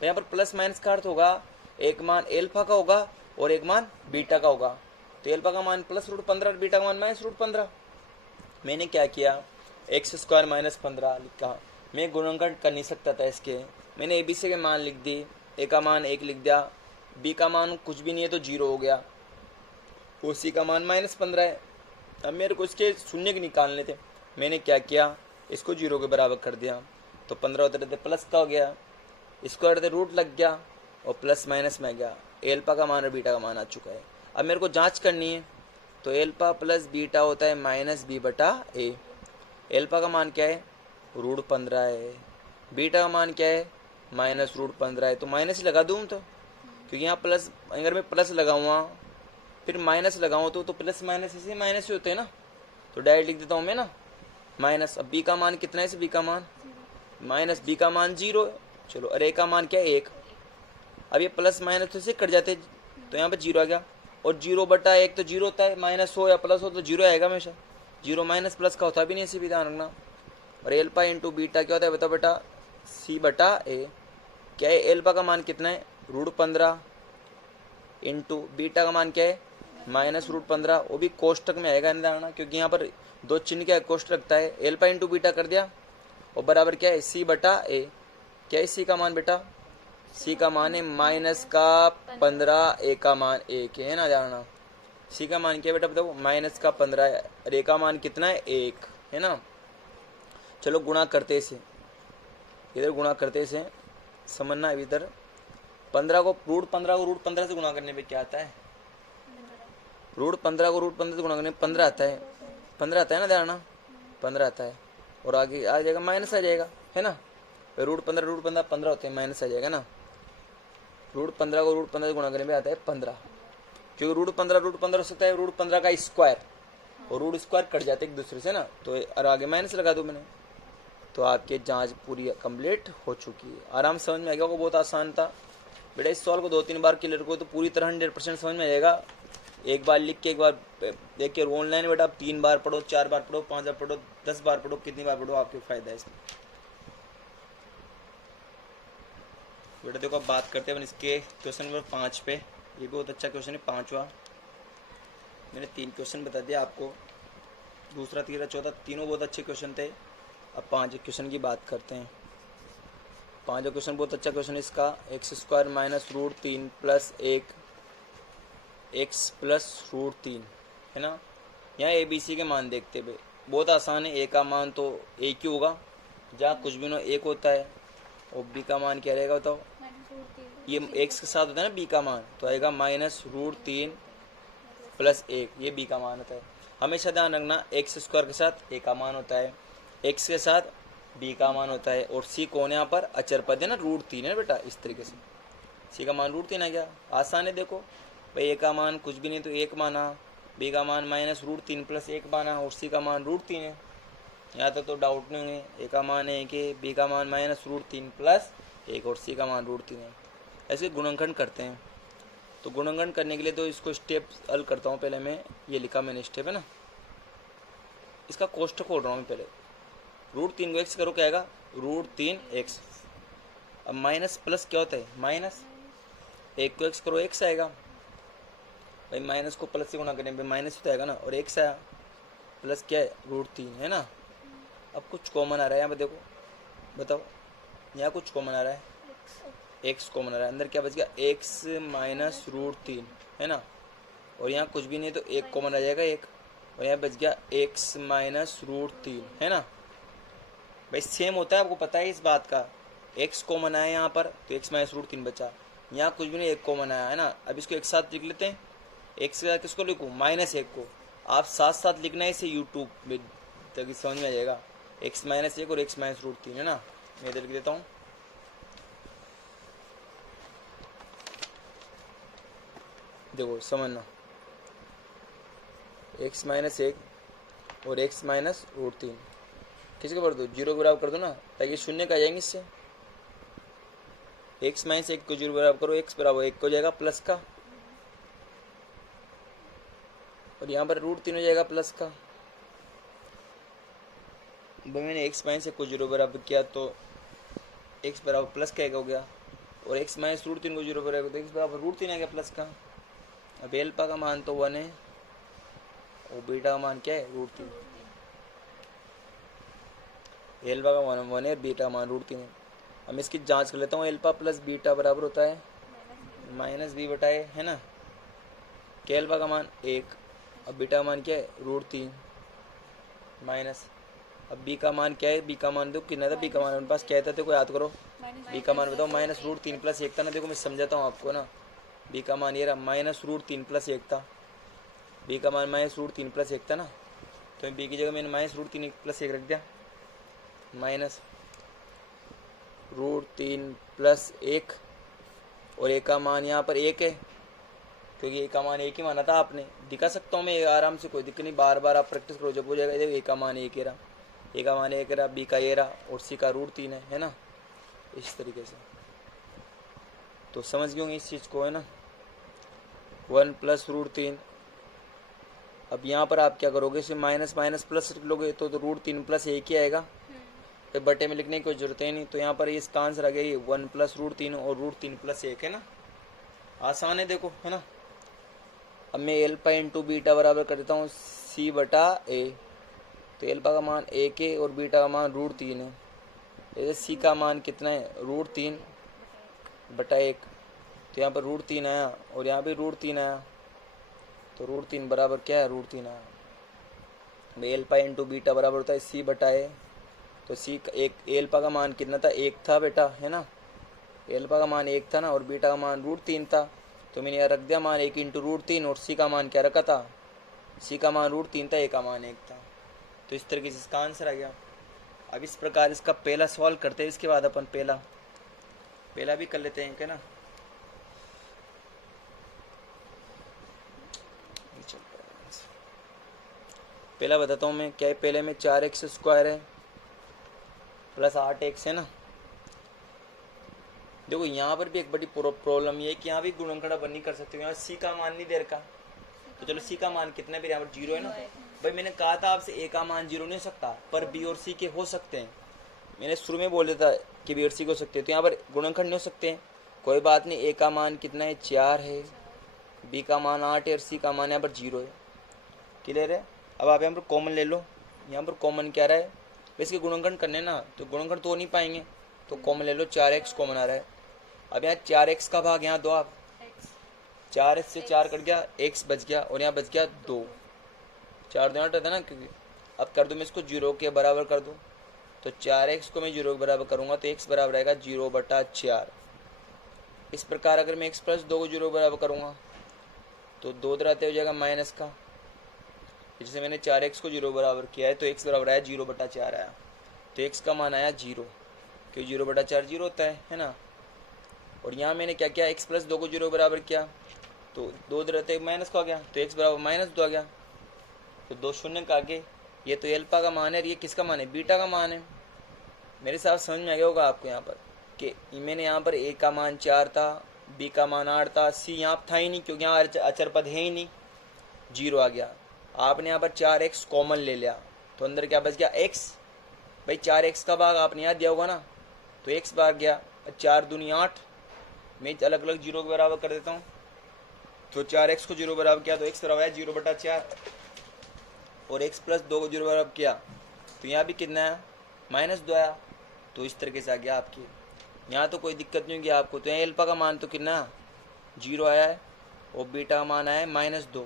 तो यहाँ पर प्लस माइनस का अर्थ होगा एक मान अल्फा का होगा और एक मान बीटा का होगा। तो अल्फा का मान +√15 और बीटा का मान -√15। मैंने क्या किया, x² - 15 लिखा। मैं गुणनखंड कर नहीं सकता था इसके, मैंने ABC के मान लिख दी। a का मान 1 लिख दिया, b का मान कुछ भी नहीं है तो 0 हो गया, और c का मान -15 है। अब मेरे को इसके शून्य के निकालने थे, मैंने क्या किया, इसको 0 के बराबर कर दिया। तो 15 उधर थे प्लस का हो गया, स्क्वायर थे रूट लग गया, और प्लस माइनस में गया। एल्फा का मान और बीटा का मान आ चुका है। अब मेरे को जांच करनी है, तो एल्फा + बीटा होता है -b/a। एल्फा का मान क्या है, √15 है। बीटा का मान क्या है, -√15 है। तो माइनस लगा दूँ तो, क्योंकि यहाँ प्लस, अगर मैं प्लस लगाऊँगा फिर माइनस लगाऊँ तो प्लस माइनस इसे माइनस ही होते हैं ना, तो डायरेक्ट लिख देता हूँ मैं ना माइनस। अब b का मान कितना है, b का मान -b का मान 0 है। चलो, और a का मान क्या है, 1। अब ये प्लस माइनस तो से कट जाते, तो यहाँ पे 0 आ गया, और 0/1 तो 0 होता है, माइनस हो या प्लस हो तो 0 आएगा हमेशा। 0 माइनस प्लस का होता भी नहीं, इसी भी ध्यान रखना। और एल्फा × बीटा क्या होता है बताओ बेटा, c/a। क्या है, एल्फा का मान कितना है, √15, इंटू बीटा का मान क्या है, -√15। वो भी कोष्टक में आएगा ना, क्योंकि यहाँ पर 2 चिन्ह क्या कोष्टक रखता है। एल्फा × बीटा कर दिया, और बराबर क्या है, c/a। क्या है c का मान बेटा, c का मान है -15, a का मान 1 है ना, जानना। c का मान क्या है बेटा बताओ, -15 है, और a का मान कितना है, 1 है ना। चलो गुणा करते से, इधर गुणा करते से समझना है। इधर 15 को √15 से गुणा करने पे क्या आता है, √15 को √15 से गुणा करने पे 15 आता है, 15 आता है ना, ध्यान, 15 आता है। और आगे आ जाएगा माइनस आ जाएगा, है ना। √15 15 होते हैं, माइनस आ जाएगा ना। √15 को √15 से गुणा करने पे आता है 15, क्योंकि √15 हो सकता है, √15 का स्क्वायर, और रूट स्क्वायर कट जाते एक दूसरे से ना, तो और आगे माइनस लगा दो मैंने। तो आपकी जांच पूरी कंप्लीट हो चुकी है। आराम समझ में आ गया, बहुत आसान था बेटा। इस सवाल को 2-3 बार क्लियर करो तो पूरी तरह 100% समझ में आ जाएगा। एक बार लिख के, एक बार देख के, ऑनलाइन बेटा आप 3 बार पढ़ो, 4 बार पढ़ो, 5 बार पढ़ो, 10 बार पढ़ो, कितनी बार पढ़ो आपके फायदा है इसमें। बेटा देखो अब बात करते हैं अपन इसके क्वेश्चन नंबर 5 पे। ये भी बहुत अच्छा क्वेश्चन है, 5वां। मैंने 3 क्वेश्चन बता दिया आपको, दूसरा तीसरा चौथा तीनों बहुत अच्छे क्वेश्चन थे। अब 5 क्वेश्चन की बात करते हैं। 5वां क्वेश्चन बहुत अच्छा क्वेश्चन है इसका। x² minus root 3 plus 1 x plus root 3 है ना। यहाँ ए बी सी के मान देखते हैं। बहुत आसान है। ए का मान तो एक ही होगा, जहाँ कुछ भी ना एक होता है। और बी का मान क्या रहेगा बताओ। ये एक्स के साथ होता है ना बी का मान, तो आएगा माइनस रूट 3 प्लस 1, ये बी का मान होता है। हमेशा ध्यान रखना x² के साथ ए का मान होता है, x के साथ बी का मान होता है। और सी कौन है यहाँ पर, अचर पद है ना, रूट 3 है बेटा। इस तरीके से सी का मान रूट 3 आ गया। आसान है। देखो भाई ए का मान कुछ भी नहीं तो 1 माना, बी का मान माइनस रूट 3 प्लस 1 माना, और सी का मान रूट 3 है। यहाँ तक तो डाउट नहीं है। ए का मान है कि बी का मान माइनस रूट 3 प्लस 1 और सी का मान रूट 3 है। ऐसे गुणनखंड करते हैं। तो गुणनखंड करने के लिए तो इसको स्टेप हल करता हूँ। पहले मैं ये लिखा मैंने स्टेप है ना, इसका कोष्ठक खोल रहा हूँ पहले। रूट 3 को एक्स करो क्या आएगा, रूट 3 एक्स। अब माइनस प्लस क्या होता है, माइनस। 1 को एक्स करो एक्स आएगा भाई, माइनस को प्लस से गुणा करने पे माइनस होता आएगा ना, और एक्स आया प्लस क्या है रूट 3 है ना। अब कुछ कॉमन आ रहा है यहाँ पे, देखो बताओ यहाँ कुछ कॉमन आ रहा है, एक्स कॉमन आ रहा है। अंदर क्या बच गया, एक्स माइनस रूट 3 है ना। और यहाँ कुछ भी नहीं तो एक कॉमन आ जाएगा एक, और यहाँ बच गया एक्स माइनस रूट 3 है ना। भाई सेम होता है, आपको पता है इस बात का। एक्स कॉमन आया यहाँ पर तो एक्स माइनस रूट 3 बचा, यहाँ कुछ भी नहीं एक कॉमन आया है ना। अब इसको एक साथ लिख लेते हैं। एक्स का किसको लिखूँ, माइनस 1 को। आप साथ साथ लिखना है इसे यूट्यूब में, ताकि समझ में आ जाएगा। एक्स माइनस 1 और एक्स माइनस रूट 3 है ना। मैं इधर लिख देता हूँ। देखो समझना, एक्स माइनस 1 और एक्स माइनस रूट 3 किसके कर दो, 0 बराबर कर दो ना, ताकि शून्य का आ जाएंगे इससे। एक्स माइनस 1 को 0 बराबर करो, एक्स बराबर 1 को जाएगा प्लस का, और यहाँ पर रूट 3 हो जाएगा प्लस का। मैंने एक्स माइनस 1 को 0 बराबर किया तो एक्स बराबर प्लस का हो गया, और एक्स माइनस रूट 3 को 0 बराबर तो एक्स बराबर रूट 3 आ गया प्लस का। अब एल्फा का मान तो 1 है, और बीटा का मान क्या है, रूट 3। एल्फा का मान 1 है, बीटा का मान रूट 3 है। हम इसकी जांच कर लेता हूँ। एल्फा प्लस बीटा बराबर होता है माइनस बी बटा ए है ना। क्या एल्फा का मान 1, अब बीटा का मान क्या है, रूट 3 माइनस। अब बी का मान क्या है, बी का मान देखो कितना था, बी का मान अपने पास क्या था, देखो याद करो। बी का मान बताओ, माइनस रूट 3 प्लस 1 था ना। देखो मैं समझाता हूँ आपको ना। बी का मान ये रहा, माइनस रूट 3 प्लस 1 था। बी का मान माइनस रूट 3 प्लस 1 था ना, तो बी की जगह मैंने माइनस रूट 3 प्लस 1 रख दिया, माइनस रूट 3 प्लस 1, और ए का मान यहाँ पर 1 है, क्योंकि ए का मान 1 ही माना था आपने। दिखा सकता हूँ मैं आराम से, कोई दिक्कत नहीं। बार बार आप प्रैक्टिस करो, जब हो जाएगा। देखो ए का मान 1 रहा, ए का मान 1 रहा, बी का ये रहा, और सी का रूट 3 है ना। इस तरीके से तो समझ गए होंगे इस चीज़ को है ना। 1 प्लस रूट 3। अब यहाँ पर आप क्या करोगे, इसे माइनस माइनस प्लस लोगे तो रूट 3 प्लस 1 ही आएगा। फिर बटे में लिखने की कोई जरूरत है नहीं। तो यहाँ पर इसका आंसर आ गया ये 1 प्लस रूट 3 और रूट 3 प्लस 1 है ना। आसान है देखो है ना। अब मैं एल्फा इंटू बीटा बराबर कर देता हूँ सी बटा ए। तो एल्फा का मान 1 है और बीटा का मान रूट 3 है। जैसे सी का मान कितना है, रूट 3 बटा 1। तो यहाँ पर रूट 3 आया और यहाँ भी रूट 3 आया, तो रूट 3 बराबर क्या है, रूट 3 आया। एल्फा इंटू बीटा बराबर होता है सी बटा ए। तो सी का एक, एल्फा का मान कितना था, 1 था बेटा है ना। एल्फा का मान 1 था ना, और बीटा का मान रूट 3 था। तो मैंने यहाँ रख दिया मान 1 इंटू रूट 3, और सी का मान क्या रखा था, सी का मान रूट 3 था, ए का मान 1 था। तो इस तरीके से इसका आंसर आ गया। अब इस प्रकार इसका पहला सवाल करते हैं, इसके बाद अपन पहला भी कर लेते हैं क्या ना। पहला बताता हूँ मैं क्या है। पहले में 4x² है प्लस 8x है ना। देखो यहाँ पर भी एक बड़ी प्रॉब्लम ये है कि यहाँ भी गुणनखंड अपन नहीं कर सकते। यहाँ सी का मान नहीं दे रखा, तो चलो सी का मान कितना भी यहाँ पर 0 है ना। भाई मैंने कहा था आपसे ए का मान 0 नहीं हो सकता, पर बी और सी के हो सकते हैं। मैंने शुरू में बोल दिया था कि बी और सी के हो सकते हैं। तो यहाँ पर गुणनखंड नहीं हो सकते हैं, कोई बात नहीं, ए का मान कितना है 4 है, बी का मान 8 है और सी का मान यहाँ पर 0 है। क्लियर है। अब आप यहाँ पर कॉमन ले लो, यहाँ पर कॉमन क्या रहा है, इसके गुणनखंड करने ना तो गुणनखंड तो नहीं पाएंगे, तो कॉमन ले लो 4x कॉमन आ रहा है। अब यहाँ 4x का भाग यहाँ दो आप, 4 से 4 कट गया, x बच गया और यहाँ बच गया 2, 4 2 8 था ना, क्योंकि अब कर दूँ मैं इसको 0 के बराबर कर दूँ, तो 4x को मैं 0 के बराबर करूँगा तो x बराबर रहेगा 0/4। इस प्रकार अगर मैं x प्लस 2 को 0 के बराबर करूँगा तो 2 रहते हो जाएगा माइनस का, जैसे मैंने 4x को 0 बराबर किया है तो x बराबर आया 0/4 आया, तो x का मान आया 0, क्योंकि 0/4 0 होता है ना। और यहाँ मैंने क्या किया, x प्लस 2 को 0 बराबर किया तो 2 रहते माइनस का आ गया, तो x बराबर -2 आ गया, तो 2 शून्य का आगे, ये तो एल्फा का मान है और ये किसका मान है, बीटा का मान है। मेरे साथ समझ में आ गया होगा आपको यहाँ पर कि मैंने यहाँ पर a का मान 4 था, b का मान 8 था, c यहाँ था ही नहीं क्योंकि यहाँ अचर पद है ही नहीं, 0 आ गया। आपने यहाँ पर 4x कॉमन ले लिया तो अंदर क्या बच गया x, भाई 4x का भाग आपने यहाँ दिया होगा ना, तो x भाग गया, 4 दूनी 8, मैं अलग अलग 0 के बराबर कर देता हूँ, तो 4x को 0 बराबर किया तो x बराबर है 0/4, और x प्लस 2 को 0 बराबर किया तो यहाँ भी कितना है -2 आया, तो इस तरीके से आ गया आपकी, यहाँ तो कोई दिक्कत नहीं होगी आपको। तो यहाँ एल्फा का मान तो कितना 0 आया है और बीटा का मान आया है -2,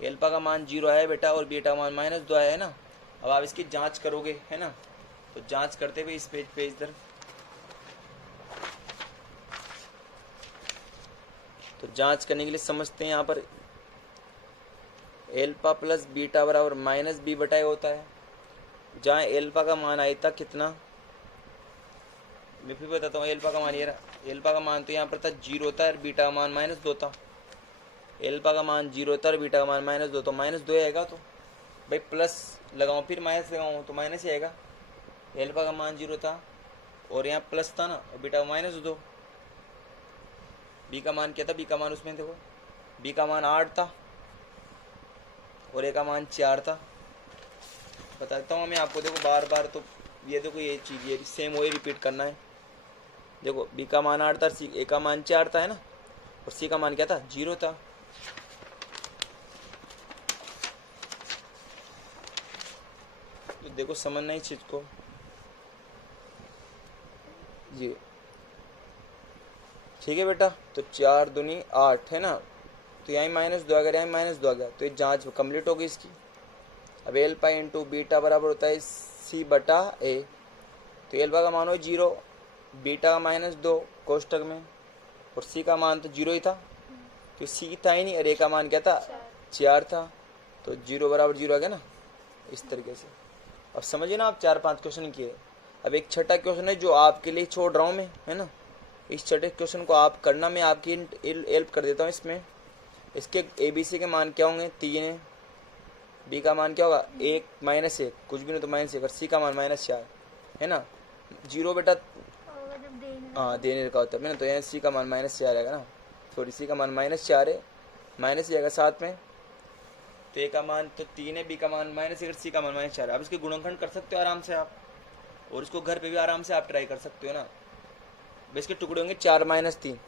एल्फा का मान 0 आया है बेटा और बीटा का मान -2 आया है ना। अब आप इसकी जांच करोगे है ना, तो जांच करते हुए इस पेज पे इधर, तो जांच करने के लिए समझते हैं यहाँ पर एल्फा प्लस बीटा बराबर -b/a होता है, जहाँ एल्फा का मान आया था कितना, मैं फिर बताता हूँ, एल्फा का मान ये रहा, एल्फा का मान तो यहाँ पर था 0 था और बीटा का मान -2 था, एल्फा का मान 0 था और बीटा का मान -2, तो -2 आएगा, तो भाई प्लस लगाऊँ फिर माइनस लगाऊँ तो माइनस ही आएगा। एल्फा का मान 0 था और यहाँ प्लस था ना, और बीटा का -2, बी का मान क्या था, बी का मान उसमें देखो, बी का मान 8 था और ए का मान 4 था। बताता हूँ मैं आपको, देखो बार बार, तो ये देखो ये चीज़ ये सेम वही रिपीट करना है। देखो बी का मान 8 था, सी ए का मान 4 था है ना, और सी का मान क्या था 0 था। तो देखो समझना इस चीज को जी, ठीक है बेटा। तो 4 दूनी 8 है ना, तो यहाँ -2 अगर यहाँ -2 आ गया तो ये जांच कंप्लीट होगी इसकी। अब एल्फा इंटू बीटा बराबर होता है c/a, तो एल्फा का मान हो 0, बीटा का -2 कोष्टक में, और सी का मान तो 0 ही था क्योंकि सी था ही नहीं, और ए का मान क्या था 4 था, तो 0 बराबर 0 आ गया ना, इस तरीके से। अब समझिए ना आप 4-5 क्वेश्चन किए। अब एक छठा क्वेश्चन है जो आपके लिए छोड़ रहा हूँ मैं है ना, इस छठे क्वेश्चन को आप करना, मैं आपकी हेल्प कर देता हूँ इसमें। इसके ABC के मान क्या होंगे, 3 है, बी का मान क्या होगा 1 -1 कुछ भी नहीं तो -1, और सी का मान -4 है ना, 0 बेटा हाँ देने का होता है ना, तो यहाँ सी का मान -4 आएगा ना, सॉरी सी का मान -4 है, माइनस ही आएगा साथ में, तो ए का मान तो 3 है, बी का मान -1 और सी का मान -4। अब इसके गुणनखंड कर सकते हो आराम से आप, और इसको घर पे भी आराम से आप ट्राई कर सकते हो ना। इसके टुकड़े होंगे 4 - 3,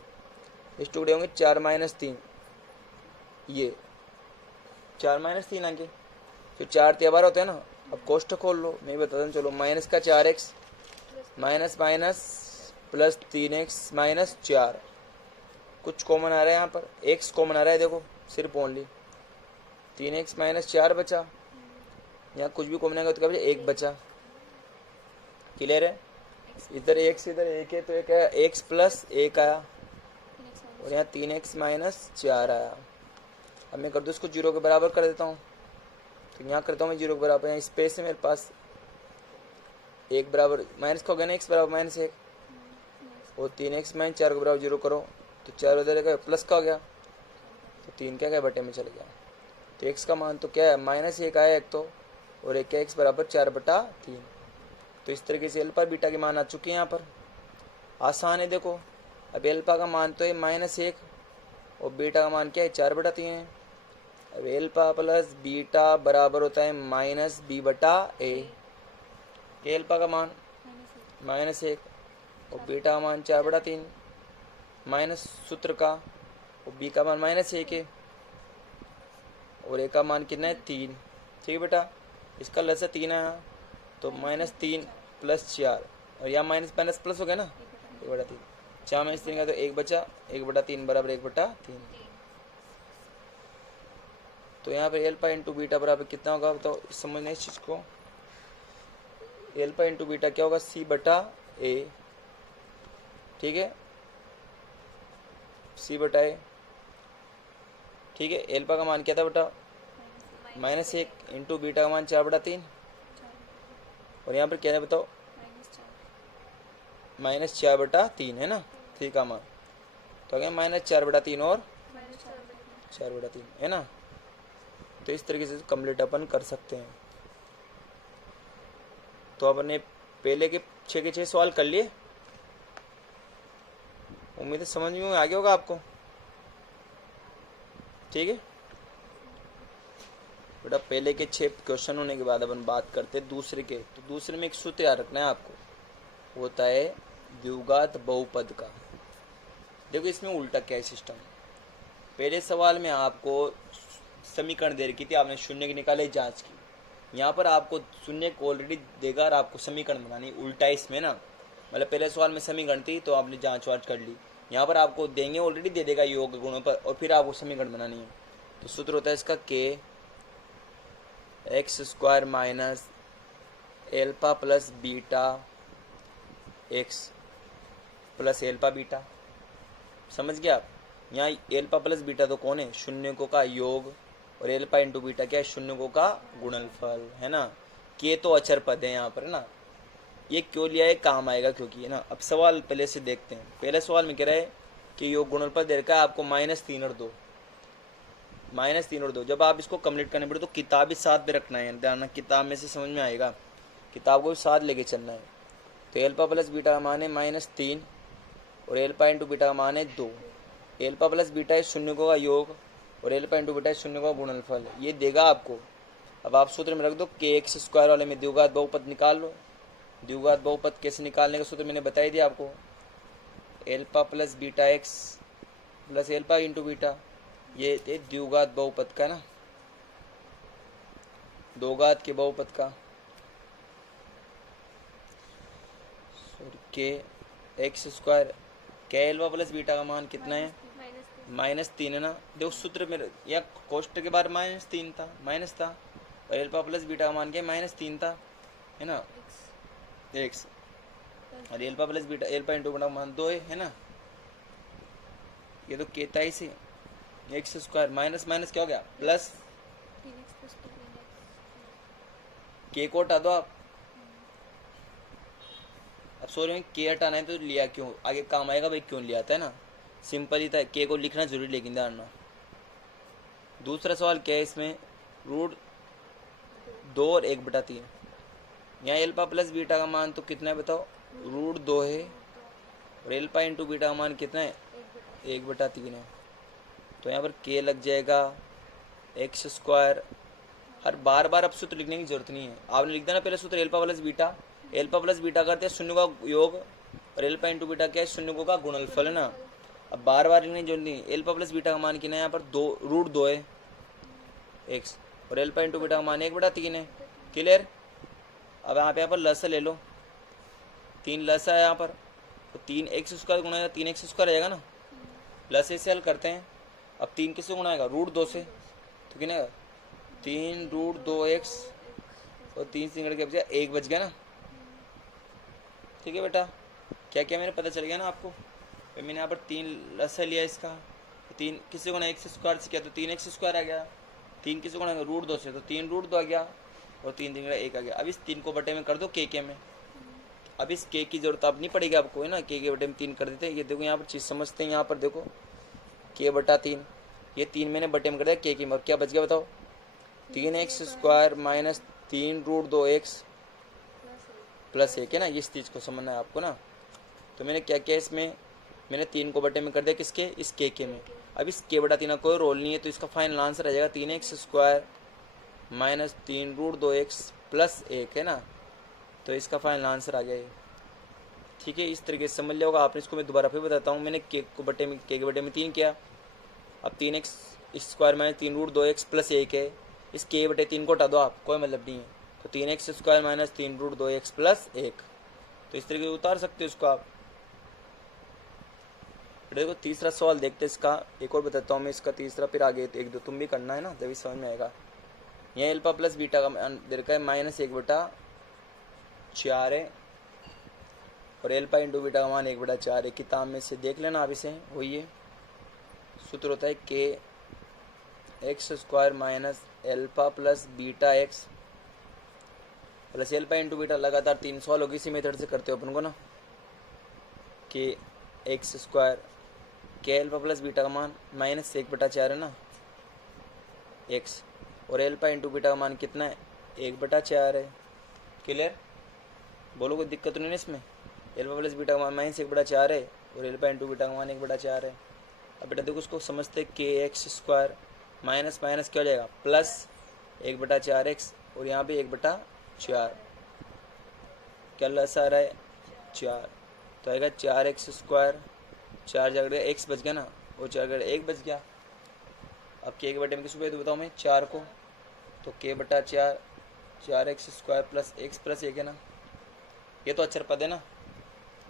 इस टुकड़े होंगे 4 - 3, ये 4 - 3 आगे, तो 4 त्यौहार होते हैं ना। अब कोष्ठक खोल लो, मैं बताता हूँ, चलो माइनस का 4x minus minus plus 3x -4, कुछ कॉमन आ रहा है यहाँ पर, x कॉमन आ रहा है, देखो सिर्फ ओनली 3x -4 बचा, यहाँ कुछ भी कॉमन आएगा तो क्या बचा 1 बचा। क्लियर है, इधर x इधर 1 है तो एक है x प्लस 1 आया, और यहाँ 3x -4 आया। अब मैं कर दूँ इसको 0 के बराबर कर देता हूँ, तो यहाँ करता हूँ मैं 0 के बराबर, यहाँ स्पेस है मेरे पास, 1 बराबर माइनस का हो गया ना, x बराबर -1, और 3x -4 के बराबर 0 करो तो 4 उधर गया, प्लस का हो गया, तो 3 क्या गया बटे में चल गया। तो x का मान तो क्या है -1 आया एक तो, और एक क्या x बराबर 4/3। तो इस तरीके से एल्फा बीटा के मान आ चुके हैं यहाँ पर, आसान है। देखो अब एल्फा का मान तो है -1 और बीटा का मान क्या है 4/3 है। अब एल्फा प्लस बीटा बराबर होता है -b/a, एल्फा का मान -1 और बीटा का मान 4/3, माइनस सूत्र का, और बी का मान -1 है और ए का मान कितना है 3। ठीक है बेटा, इसका लसा 3 है यहाँ, तो -3 + 4, और यहाँ माइनस माइनस प्लस हो गया ना, 1/3। 4 में 3 का तो 1 बचा, 1/3 बराबर 1/3। तो यहाँ पे एल्फा इंटू बीटा बराबर कितना होगा बताओ, समझना इस चीज़ को। एल्फा इंटू बीटा क्या होगा, C/A। ठीक है, C/A। ठीक है, एल्फा का मान क्या था बेटा, -1 इंटू बीटा का मान 4/3, और यहाँ पर क्या है बताओ, -4/3 है ना, 3 का मान, तो अगर -4/3 और 4/3 है ना। तो इस तरीके से कंप्लीट अपन कर सकते हैं। तो अपन ने पहले के 6 के 6 सवाल कर लिए, उम्मीद है समझ में आ गया होगा आपको। ठीक है बेटा, पहले के 6 क्वेश्चन होने के बाद अपन बात करते हैं दूसरे के। तो दूसरे में एक सूत्र याद रखना है आपको, होता है द्विघात बहुपद का। देखो इसमें उल्टा क्या है सिस्टम। पहले सवाल में आपको समीकरण दे रखी थी, आपने शून्य की निकाले जांच की। यहाँ पर आपको शून्य को ऑलरेडी देगा और आपको समीकरण बनानी। उल्टा इसमें ना, मतलब पहले सवाल में समीकरण थी तो आपने जांच वाच कर ली, यहाँ पर आपको देंगे ऑलरेडी दे देगा योग गुणों पर, और फिर आपको समीकरण बनानी है। तो सूत्र होता है इसका kx² minus alpha plus beta x plus alpha beta. समझ गया आप। यहाँ एल्फा प्लस बीटा तो कौन है, शून्यकों का योग, और एल्फा इंटू बीटा क्या है, शून्यकों का गुणनफल है ना। के तो अचर पद है यहाँ पर ना, ये क्यों लिया है, काम आएगा क्योंकि है ना। अब सवाल पहले से देखते हैं। पहले सवाल में कह रहा है कि योग गुणनफल दे रखा है आपको -3 और 2, -3 और 2। जब आप इसको कंप्लीट करने पड़े तो किताब भी साथ में रखना है, ध्यान, किताब में से समझ में आएगा, किताब को भी साथ लेके चलना है। तो एल्फा प्लस बीटा का मान है -3 और एल्फा इंटू बीटा का मान है 2। एल्फा प्लस बीटा है शून्यकों का योग और एल्फा इंटू बीटा है शून्यकों का गुणनफल, ये देगा आपको। अब आप सूत्र में रख दो, kx² वाले में द्विघात बहुपद निकाल लो। द्विघात बहुपद कैसे निकालने का सूत्र मैंने बताई दिया आपको, alpha plus beta x plus alpha into beta, ये द्विघात बहुपद का ना, दो घात के बहुपद का। kx², क्या एल्फा प्लस बीटा का मान कितना है, -3 है ना। देखो सूत्र में या कोष्ट के बार -3 था, माइनस था, और एल्फा प्लस बीटा का मान क्या -3 था, है ना, x, और alpha plus beta alpha into beta का मान 2 है ना। ये तो कहता ही से x² माइनस माइनस क्या हो गया प्लस, के को हटा दो आप। अब सोच रहे हैं के हटाना है तो लिया क्यों, आगे काम आएगा भाई क्यों लिया था, है ना। सिंपल ही था, के को लिखना जरूरी, लेकिन ध्यान रखना। दूसरा सवाल क्या है इसमें, √2 और 1/3। यहाँ एल्फा प्लस बीटा का मान तो कितना है बताओ, √2 है, और एल्फा इंटू बीटा का मान कितना है 1/3 है। तो यहाँ पर के लग जाएगा x²। हर बार अब सूत्र लिखने की जरूरत नहीं है, आपने लिख देना पहले सूत्र alpha plus beta. Alpha plus beta करते हैं शून्य का योग, और एल्फा इंटू बीटा क्या है, शून्य का गुणनफल है ना। अब बार लिखने की जरूरत नहीं। एल्फा प्लस बीटा का मान कितना है यहाँ पर, √2 है x, और एल्फा इंटू बीटा का मान 1/3 है। क्लियर। अब यहाँ पर लसा ले लो, 3 लसा है यहाँ पर, तो 3x² गुणा 3x² रहेगा ना। लसे से हल करते हैं। अब 3 किससे गुणा आएगा, √2 से, तो कितना 3√2x, और 3 सिंगड़ के बचा 1 बच गया ना। ठीक है बेटा, क्या क्या मैंने पता चल गया ना आपको। फिर मैंने यहाँ पर 3 लसा लिया इसका, 3 किससे गुणा x² से किया तो 3x² आ गया। 3 किससे गुणा √2 से, तो 3√2 आ गया, और 3 3 1 आ गया। अब इस 3 को बटे में कर दो के में। अब इस के की जरूरत अब नहीं पड़ेगी आपको, है ना। के बटे में 3 कर देते हैं। ये देखो यहाँ पर चीज़ समझते हैं, यहाँ पर देखो k/3, ये 3 मैंने बटे में कर दिया के की में। अब क्या बच गया बताओ, 3x² माइनस 3√2x प्लस 1 है ना। इस चीज़ को समझना है आपको ना। तो मैंने क्या किया इसमें, मैंने 3 को बटे में कर दिया किसके, इस के में। अब इस k/3 का कोई रोल नहीं है, तो इसका फाइनल आंसर आ जाएगा 3x² माइनस 3√2x प्लस 1 है ना। तो इसका फाइनल आंसर आ गया। ठीक है, इस तरीके से समझ लिया होगा आपने। इसको मैं दोबारा फिर बताता हूँ। मैंने के के बटे में 3 किया। अब 3x square minus 3√2x plus 1 है। इस के बटे 3 को हटा दो आप, कोई मतलब नहीं है। तो 3x square minus 3√2x plus 1, तो इस तरीके से उतार सकते हो इसको आप। देखो तीसरा सवाल देखते हैं इसका, एक और बताता हूँ मैं इसका तीसरा, फिर आगे तो एक दो तुम भी करना है ना, तभी समझ में आएगा। यहाँ एल्फा प्लस बीटा का मान दे रखा है -1/4 है, और एल्फा इंटू बीटा का मान 1/4 है। किताब में से देख लेना आप इसे, वही है सूत्र होता है के x square minus alpha plus beta x plus alpha into beta. लगातार 3 सवाल होगी, इसी मेथड से करते हो अपन को ना। के एक्स स्क्वायर के एल्फा प्लस बीटा का मान -1/4 है ना एक्स, और एल्फा इंटू बीटा का मान कितना है 1/4 है। क्लियर? बोलो कोई दिक्कत तो नहीं है इसमें। एल्फा प्लस बीटा का मान -1/4 है और एल्फा इंटू बीटा का मान 1/4 है। अब बेटा देखो उसको समझते के एक्स स्क्वायर माइनस माइनस क्या हो जाएगा प्लस 1/4x, और यहाँ पे 1/4 क्या लस आ रहा है 4, तो आएगा 4x स्क्वायर, 4 जगह x बच गया ना, और 4 जगह 1 बच गया। अब के बटे में किसको भेज बताऊँ मैं 4 को, तो k/4 4x square plus x plus 1 है ना, ये तो अक्षर पद है ना,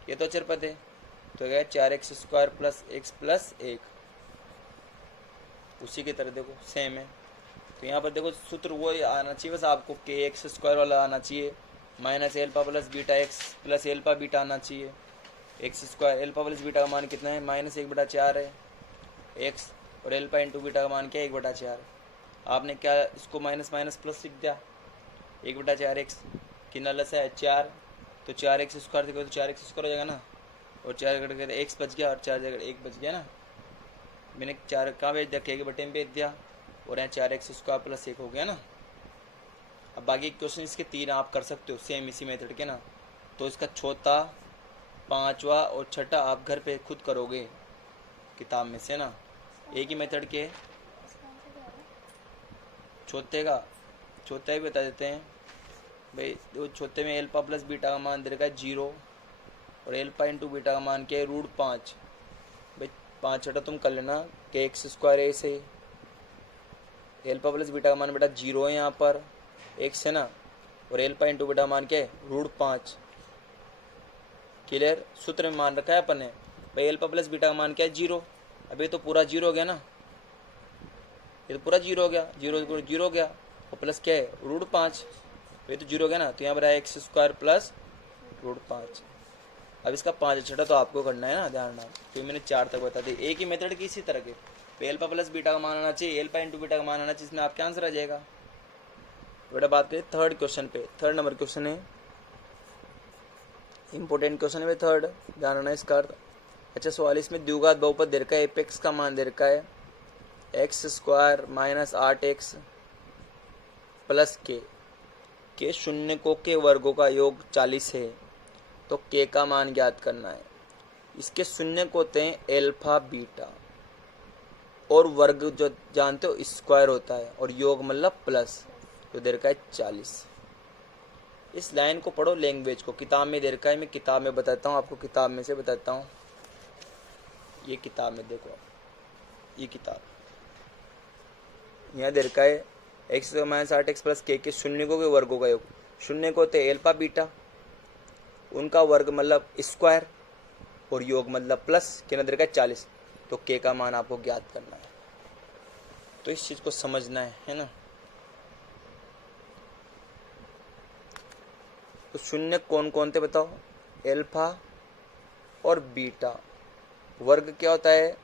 ये तो अक्षर पद है। तो गया 4x square plus x plus 1, उसी की तरह देखो सेम है। तो यहाँ पर देखो सूत्र वो आना चाहिए बस आपको, के एक्स स्क्वायर वाला आना चाहिए, minus alpha plus beta x plus alpha beta आना चाहिए। X square alpha plus beta का मान कितना है -1/4 है एक्स, और एल्फा इंटू बीटा का मान क्या है 1/4। आपने क्या इसको माइनस माइनस प्लस लिख दिया, 1/4x कितना लस है 4, तो 4x स्क्वायर देखो तो 4x स्क्वायर हो जाएगा ना, और 4 जगह x बच गया और 4 जगह 1 बच गया ना। मैंने 4 कहाँ भेज दिया, के बटे में भेज दिया, और यहाँ 4x स्क्वायर प्लस 1 हो गया ना। अब बाकी क्वेश्चन इसके 3 आप कर सकते हो सेम इसी मेथड के ना। तो इसका चौथा, पांचवा और छठा आप घर पे खुद करोगे किताब में से ना, एक ही मेथड के। चौथा ही बता देते हैं भाई। वो चौथे में एल्फा प्लस बीटा का मान दे रखा है 0, और एल्फा इंटू बीटा का मान क्या है √5। भाई 5 छठा तुम कर लेना, के एक्स स्क्वायर ए से एल्फा प्लस बीटा का मान बेटा 0 है यहाँ पर x है ना, और एल्फा इंटू बीटा मान क्या है √5। क्लियर? सूत्र में मान रखा है अपन ने भाई एल्फा प्लस बीटा का मान क्या है 0। अब ये तो पूरा 0 हो गया ना, ये तो पूरा 0 हो गया, 0 हो गया, और प्लस क्या है √5, ये तो 0 हो गया ना। तो यहाँ पर आया एक्स स्क्वायर प्लस √5। अब इसका 5 छठा तो आपको करना है ना, ध्यान रखना। फिर मैंने 4 तक बता दी, एक ही मेथड की इसी तरह के। एल्फा प्लस बीटा का मान आना चाहिए, एल्फा इंटू बीटा का मान आना चाहिए, इसमें आपका आंसर आ जाएगा। बेटा बात करें थर्ड क्वेश्चन पे, थर्ड नंबर क्वेश्चन है, इंपॉर्टेंट क्वेश्चन है भाई थर्ड, ध्यान रखना इसका अर्थ। अच्छा 44 में द्विघात बहुपद दे रखा है, एपेक्स का मान दे रखा है X square minus 8x plus के शून्यकों के वर्गों का योग 40 है, तो के का मान ज्ञात करना है। इसके शून्यक होते हैं एल्फा बीटा, और वर्ग जो जानते हो स्क्वायर होता है, और योग मतलब प्लस, तो दे रखा है 40। इस लाइन को पढ़ो, लैंग्वेज को, किताब में दे रखा है, मैं किताब में बताता हूँ आपको, किताब में से बताता हूँ। ये किताब में देखो, ये किताब यहाँ दे रखा है एक्स माइनस 8x प्लस के शून्यकों के वर्गों का योग। शून्य को होते एल्फा बीटा, उनका वर्ग मतलब स्क्वायर, और योग मतलब प्लस, कितना दे रखा है 40, तो के का मान आपको ज्ञात करना है। तो इस चीज को समझना है ना। तो शून्य कौन कौन थे बताओ, एल्फा और बीटा। वर्ग क्या होता है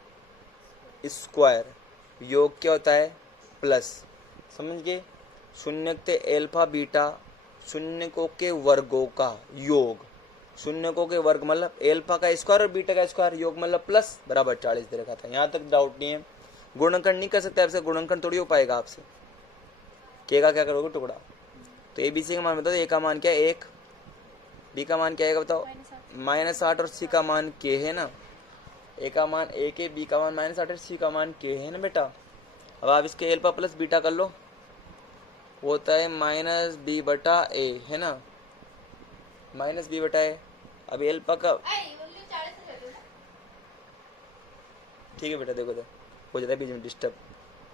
स्क्वायर, योग क्या होता है प्लस, समझ गए। शून्य थे एल्फा बीटा, शून्यकों के वर्गों का योग, शून्यकों के वर्ग मतलब एल्फा का स्क्वायर और बीटा का स्क्वायर, योग मतलब प्लस, बराबर 40 दे रखा था। यहाँ तक डाउट नहीं है। गुणनखंड नहीं कर सकते आपसे, गुणनखंड थोड़ी हो पाएगा आपसे। के का क्या करोगे टुकड़ा, तो ए बी सी का मान बताओ, ए का मान क्या है 1, बी का मान क्या है बताओ -8, और सी का मान के है ना। ए का मान 1 है, बी का मान -8 है, सी का मान के है ना बेटा। अब आप इसके एल्फा प्लस बीटा कर लो, वो होता है -b/a है ना, -b/a। अब एल्फा का ठीक है बेटा, देखो हो जाता है बीच में डिस्टर्ब,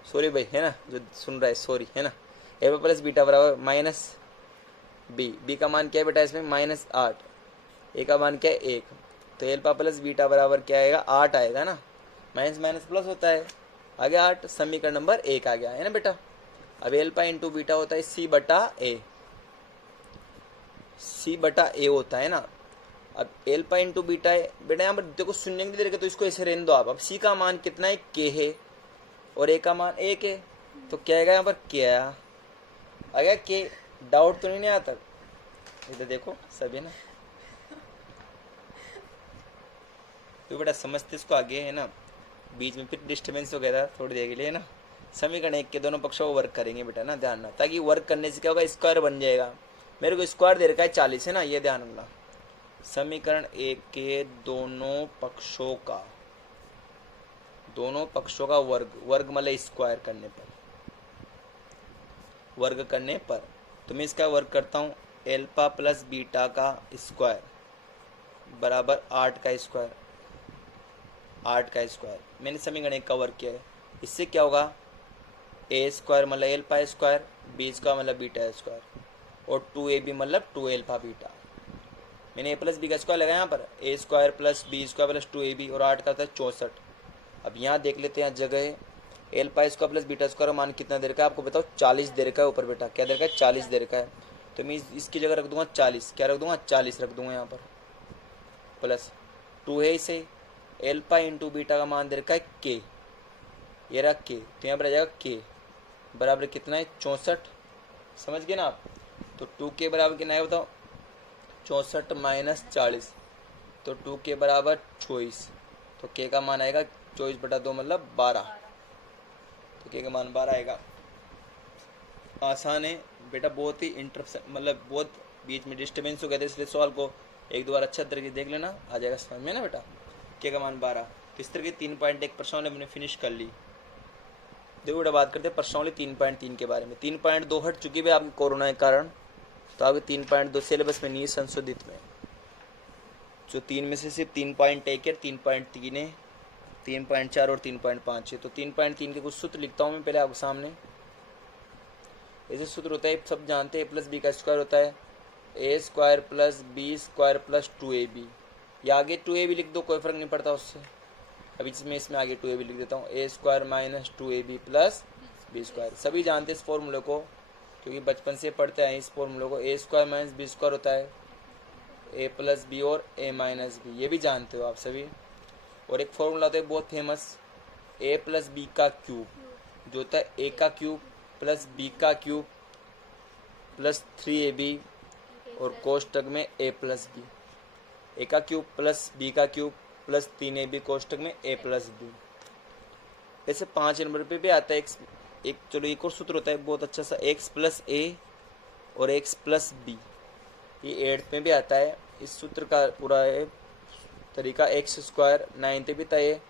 सॉरी भाई, है ना, जो सुन रहा है सॉरी, है ना। एल्फा प्लस बीटा बराबर माइनस बी, बी का मान क्या है बेटा इसमें -8, ए का मान क्या है 1, तो एल्फा प्लस बीटा बराबर क्या आएगा 8 आएगा ना, माइनस माइनस प्लस होता है, आ गया 8, समीकरण नंबर 1 आ गया, है ना बेटा। अब एल्फा इंटू बीटा होता है सी बटा ए, सी बटा ए होता है ना। अब एल्फा इंटू बीटा है बेटा, यहाँ पर देखो शून्य नहीं दे रखा तो इसको ऐसे रहने दो आप। अब सी का मान कितना है के है और ए का मान 1 है, तो क्या आएगा यहाँ पर के आया, आ गया के, डाउट तो नहीं आया तक, इधर देखो सभी ना, तो बेटा समझते इसको आगे, है ना। बीच में फिर डिस्टर्बेंस हो गया था थोड़ी देर के लिए, है ना। समीकरण 1 के दोनों पक्षों को वर्क करेंगे बेटा ना, ध्यान रखना, ताकि वर्क करने से क्या होगा स्क्वायर बन जाएगा। मेरे को स्क्वायर दे रखा है 40, है ना, ये ध्यान रखना। समीकरण 1 के दोनों पक्षों का वर्ग, वर्ग मतलब स्क्वायर करने पर, वर्ग करने पर, तो मैं इसका वर्ग करता हूँ, एल्फा प्लस बीटा का स्क्वायर बराबर 8 का स्क्वायर, 8 का स्क्वायर मैंने समीकरण 1 का वर्ग किया है। इससे क्या होगा, ए स्क्वायर मतलब एल्फा स्क्वायर, बी स्क्वायर मतलब बीटा स्क्वायर, और 2ab मतलब 2 एल्फा बीटा। मैंने ए प्लस बी का स्क्वायर लगाया यहाँ पर, A square plus B square plus 2ab, और 8 का था 64। अब यहाँ देख लेते हैं जगह, alpha square plus beta square मान कितना दे रखा है आपको बताओ, 40 दे रखा है ऊपर बेटा, क्या दे रखा है 40 दे रखा है, तो मैं इसकी जगह रख दूंगा 40, क्या रख दूंगा 40 रख दूंगा यहाँ पर, प्लस 2 है इसे, एल्फा इंटू बीटा का मान दे रखा है के, ये रख के, तो यहाँ पर आ जाएगा के बराबर कितना है 64, समझ गए ना आप। तो 2k बराबर कितना है बताओ, 64 माइनस 40, तो 2k बराबर 24, तो k का मान आएगा 24/2 मतलब 12, तो k का मान 12 आएगा। आसान है बेटा, बहुत ही इंटरप्शन, मतलब बहुत बीच में डिस्टर्बेंस हो गया था, इसलिए सवाल को एक दो बार अच्छा तरीके देख लेना, आ जाएगा समझ में ना बेटा। k का मान 12, तो इस तरह की 3.1 प्रश्न हमने फिनिश कर ली। देखो बेटा बात करते हैं प्रश्नावली 3.3 के बारे में। 3.2 हट चुकी है आपकी कोरोना के कारण, तो आपके 3.2 सिलेबस में नहीं है, संशोधित में, जो 3 में से सिर्फ 3.1 है, 3.3 है, 3.4 और 3.5 है। तो 3.3 के कुछ सूत्र लिखता हूँ मैं पहले आपके सामने। ऐसे सूत्र होता है, सब जानते हैं, ए प्लस बी का स्क्वायर होता है A square plus B square plus 2ab, या आगे 2ab लिख दो, कोई फर्क नहीं पड़ता उससे। अभी इसमें आगे 2ab लिख देता हूँ, A square minus 2ab plus B square. सभी जानते हैं इस फॉर्मूले को, क्योंकि बचपन से पढ़ते हैं इस फॉर्मूले को। ए स्क्वायर माइनस बी स्क्वायर होता है ए प्लस बी और ए माइनस बी, ये भी जानते हो आप सभी। और एक फॉर्मूला होता है बहुत फेमस, ए प्लस बी का क्यूब, जो होता है ए का क्यूब प्लस बी का क्यूब प्लस 3ab और कोष्टक में ए प्लस बी, ए का क्यूब प्लस बी का क्यूब प्लस 3ab कोष्टक में ए प्लस बी। ऐसे 5 नंबर पे भी आता है एक चलो एक और सूत्र होता है बहुत अच्छा सा, एक्स प्लस ए और एक्स प्लस बी, ये 8th में भी आता है। इस सूत्र का पूरा है तरीका, एक्स स्क्वायर 9th भी था, ये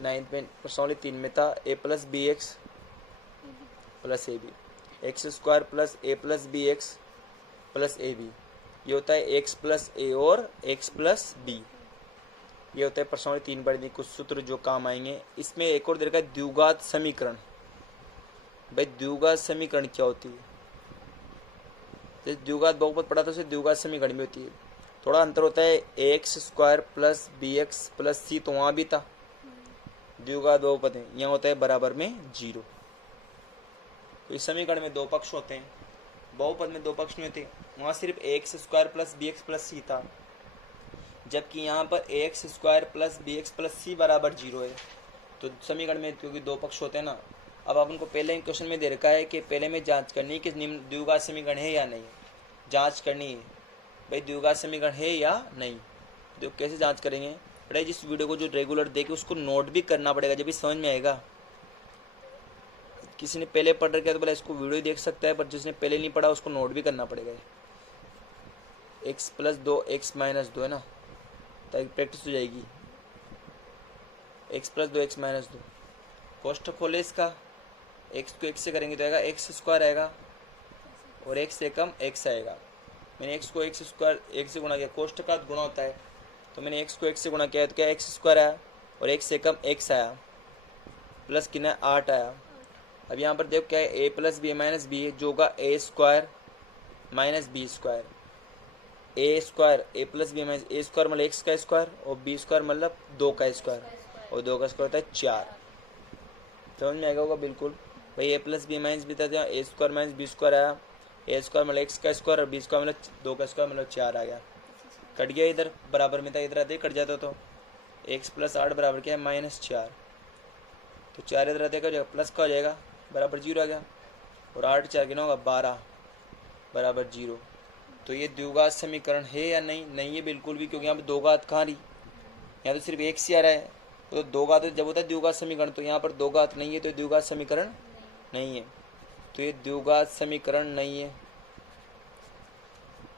9th में प्रश्नावली 3 में था, A plus B X plus A B, X square plus A plus B X plus A B, ये होता है एक्स प्लस ए और एक्स प्लस बी, ये होता है प्रश्नावली 3 कुछ सूत्र जो काम आएंगे। इसमें एक और दे रखा है द्विघात समीकरण। भाई द्विघात समीकरण क्या होती है, जैसे द्विघात बहुपद पढ़ा था उसे द्विघात समीकरण भी होती है, थोड़ा अंतर होता है, X square plus B X plus C, तो वहाँ भी था द्विघात बहुपद है, यहाँ होता है बराबर में 0। तो इस समीकरण में 2 पक्ष होते हैं, बहुपद में 2 पक्ष नहीं होते, वहाँ सिर्फ X square plus B X plus C था, जबकि यहाँ पर X square plus B X plus C बराबर 0 है। तो समीकरण में क्योंकि 2 पक्ष होते हैं ना, अब आप उनको पहले क्वेश्चन में दे रखा है कि पहले में जांच करनी है कि निम्न द्विघात समीकरण है या नहीं, जांच करनी है भाई द्विघात समीकरण है या नहीं। तो कैसे जांच करेंगे बेटा, जिस वीडियो को जो रेगुलर देखे उसको नोट भी करना पड़ेगा, जब भी समझ में आएगा। किसी ने पहले पढ़ रखा है तो बोला इसको वीडियो ही देख सकता है, पर जिसने पहले नहीं पढ़ा उसको नोट भी करना पड़ेगा। एक्स प्लस 2 एक्स माइनस 2 है ना, ताकि प्रैक्टिस हो जाएगी। एक्स प्लस 2 एक्स माइनस 2, कोष्ठक खोले इसका, एक्स को एक्स से करेंगे तो आएगा एक्स स्क्वायर आएगा, और एक्स से कम एक्स आएगा, मैंने x को x स्क्वायर 1 से गुणा किया, कोष्टकात गुणा होता है, तो मैंने x को x से गुणा किया तो क्या x स्क्वायर आया और x से कम x आया, प्लस कितना 8 आया। अब यहाँ पर देखो क्या है, a plus B minus B है, जो होगा a square minus B square. A square A plus B minus A square मतलब एक्स का स्क्वायर और बी स्क्वायर मतलब 2 का स्क्वायर, और 2 का स्क्वायर होता है 4। समझ में आएगा होगा बिल्कुल। भाई ए प्लस बी माइनस बी था, ए स्क्वायर माइनस बी स्क्वायर आया, ए स्क्वायर मतलब एक्स का स्क्वायर और बी स्क्वायर मतलब 2 का स्क्वायर मतलब 4 आ गया। कट गया, इधर बराबर में था, इधर आते कट जाता तो एक्स प्लस 8 बराबर क्या है -4, तो 4 इधर आते का प्लस का हो जाएगा बराबर 0 आ गया, और 8 4 कितना होगा 12 बराबर 0। तो ये द्विघात समीकरण है या नहीं? नहीं है बिल्कुल भी, क्योंकि यहाँ पे दो घात कहाँ रही, यहाँ तो सिर्फ एक सी आ रहा है, तो दो घात जब होता है द्विघात समीकरण, तो यहाँ पर दो घात नहीं है, तो द्विघात समीकरण नहीं है, तो ये द्विघात समीकरण नहीं है,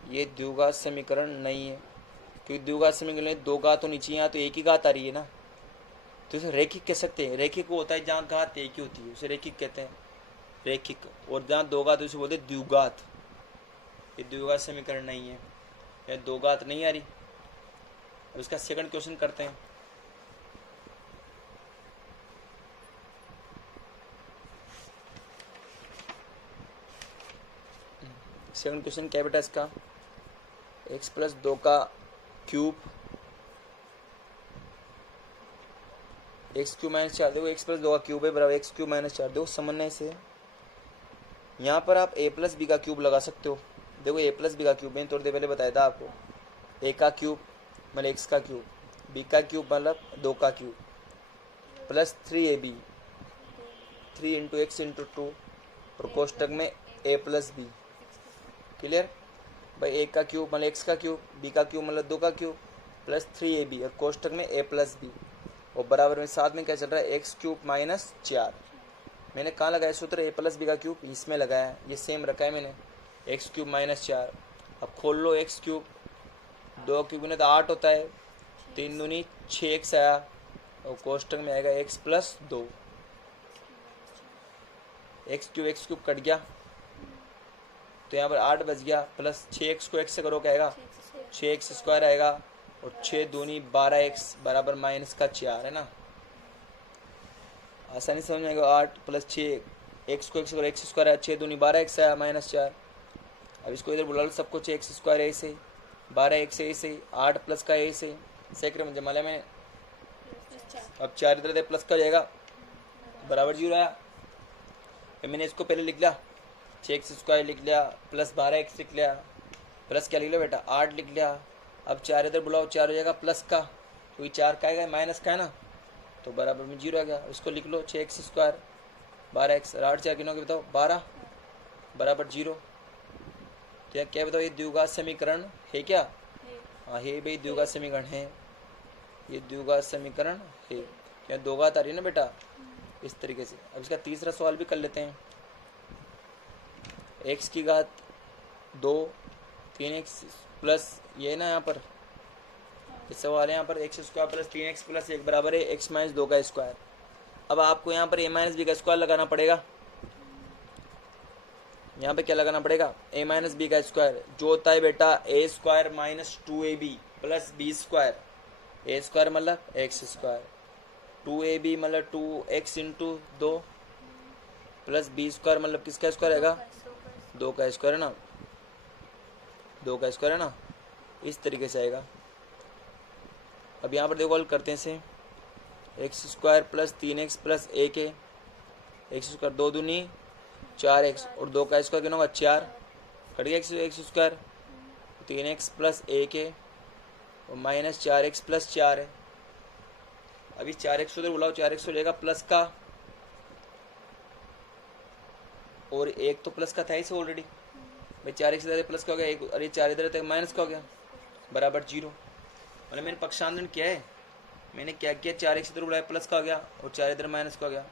ये द्विघात समीकरण नहीं है, क्योंकि द्विघात समीकरण दो घात होनी चाहिए, यहाँ तो एक ही घात आ रही है ना, तो इसे रैखिक कह सकते हैं। रैखिक वो होता है जहाँ घात एक ही होती है, उसे रैखिक कहते हैं, रैखिक। और जहाँ दो घात उसे बोलते हैं द्विघात। ये द्विघात समीकरण नहीं है, या दो घात नहीं आ रही। अब इसका सेकंड क्वेश्चन करते हैं। सेकंड क्वेश्चन क्या बेटा इसका, x प्लस 2 का क्यूब, एक्स क्यूब माइनस 4, देखो x प्लस 2 का क्यूब है बराबर एक्स क्यूब माइनस 4। देखो समझने से यहाँ पर आप a प्लस बी का क्यूब लगा सकते हो। देखो a प्लस बी का क्यूब मैंने थोड़ी देर पहले बताया था आपको, a का क्यूब मतलब x का क्यूब, b का क्यूब मतलब 2 का cube, plus 3ab 3 into x into 2 और कोष्टक में a प्लस बी। क्लियर भाई, a का क्यूब मतलब x का क्यूब, b का क्यूब मतलब 2 का क्यूब, प्लस 3ab और कोष्टक में a प्लस बी, और बराबर में साथ में क्या चल रहा है एक्स क्यूब माइनस 4। मैंने कहाँ लगाया सूत्र, a प्लस बी का क्यूब इसमें लगाया, ये सेम रखा है मैंने, एक्स क्यूब माइनस 4। अब खोल लो एक्स क्यूब, 2 क्यूब ने तो 8 होता है, 3 दूनी 6x आया, और कोष्टक में आएगा x plus 2। X cube cut गया, तो यहाँ पर 8 बच गया, प्लस 6x को x से करो क्या आएगा 6x स्क्वायर आएगा, और 6 दूनी 12x बराबर माइनस का 4 है ना। आसानी समझ में आएगा। 8 प्लस 6 एक्स को x करो, एक्स स्क्वायर आया, 6 दूनी 12x आया माइनस 4। अब इसको इधर बुला लो, सब कुछ एक्स स्क्वायर है ऐसे, 12x है ऐसे, 8 प्लस का है ऐसे, सेकंड में जमा लिया मैंने। अब 4 इधर प्लस का जाएगा बराबर 0 आया। मैंने इसको पहले लिख लिया 6x स्क्वायर लिख लिया, प्लस 12x लिख लिया, प्लस क्या लिख लिया बेटा 8 लिख लिया। अब 4 इधर बुलाओ, 4 हो जाएगा प्लस का, क्योंकि 4 का आएगा माइनस का है ना, तो बराबर में 0 आ गया। इसको लिख लो 6x स्क्वायर 12x, 8 4 किनोगे बताओ 12 बराबर 0। तो क्या बताओ, ये द्विघात समीकरण है क्या? हाँ है भाई, द्विघात समीकरण है, ये द्विघात समीकरण है। क्या दो घात आ रही है ना बेटा, इस तरीके से। अब इसका तीसरा सवाल भी कर लेते हैं। x की घात 2 3x प्लस ये है ना, यहाँ पर इस सवाल है, यहाँ पर X square plus 3x plus 1 बराबर है x माइनस 2 का स्क्वायर। अब आपको यहाँ पर a माइनस बी का स्क्वायर लगाना पड़ेगा। यहाँ पे क्या लगाना पड़ेगा, a माइनस बी का स्क्वायर, जो होता है बेटा a square minus 2ab plus B square. a square मतलब x स्क्वायर, 2ab मतलब 2x into 2 plus B square मतलब किसका स्क्वायर आएगा 2 का स्क्वायर है ना, 2 का स्क्वायर है ना, इस तरीके से आएगा। अब यहाँ पर देखो हल करते हैं इसे, x square plus 3x plus 1 है, एक्स स्क्वायर 2 दूनी 4x और 2 का स्क्वायर कितना होगा 4, कट गया एक्स स्क्वायर, 3x प्लस 1 है और माइनस 4x प्लस 4 है। अभी 4x उधर बुलाओ, 4x हो जाएगा प्लस का, और 1 तो प्लस का था इसे ऑलरेडी भाई, 4x इधर प्लस का हो गया, 1 अरे 4 इधर तक माइनस का हो गया बराबर 0। मतलब मैंने पक्षांतरण किया है, मैंने क्या किया 4x इधर बुलाया प्लस का हो गया और 4 इधर माइनस का हो गया,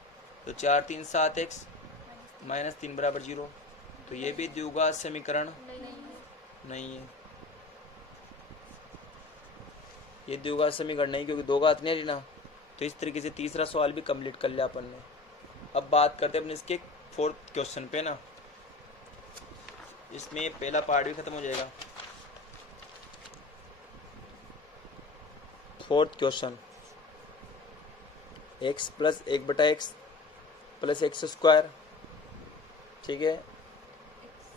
तो 4 3 7x माइनस 3 बराबर 0। तो ये भी द्विघात समीकरण नहीं है, ये द्विघात समीकरण नहीं, क्योंकि दो घात नहीं ना। तो इस तरीके से तीसरा सवाल भी कंप्लीट कर लिया अपन ने। अब बात करते हैं अपने इसके फोर्थ क्वेश्चन पे ना, इसमें पहला पार्ट भी खत्म हो जाएगा। Fourth question, x plus 1/x plus x square, ठीक है।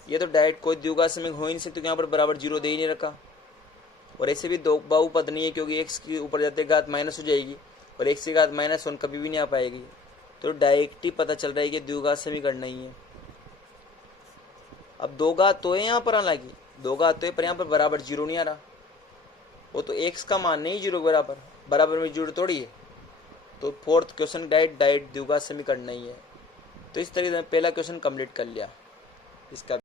ये तो डायरेक्ट कोई द्विघात समीकरण हो ही नहीं सकती क्योंकि यहाँ पर बराबर 0 दे ही नहीं रखा, और ऐसे भी दो बहुपद नहीं है क्योंकि x के ऊपर जाते घात माइनस हो जाएगी और x की घात -1 कभी भी नहीं आ पाएगी, तो डायरेक्ट ही पता चल रहा है कि द्विघात समीकरण नहीं है। अब दो घात तो है यहाँ पर, हालांकि दो घात तो है पर यहाँ पर बराबर 0 नहीं आ रहा, वो तो x का मान नहीं 0 के बराबर में 0 थोड़ी है, तो फोर्थ क्वेश्चन डायरेक्ट द्विघात समीकरण नहीं है। तो इस तरीके से पहला क्वेश्चन कंप्लीट कर लिया इसका।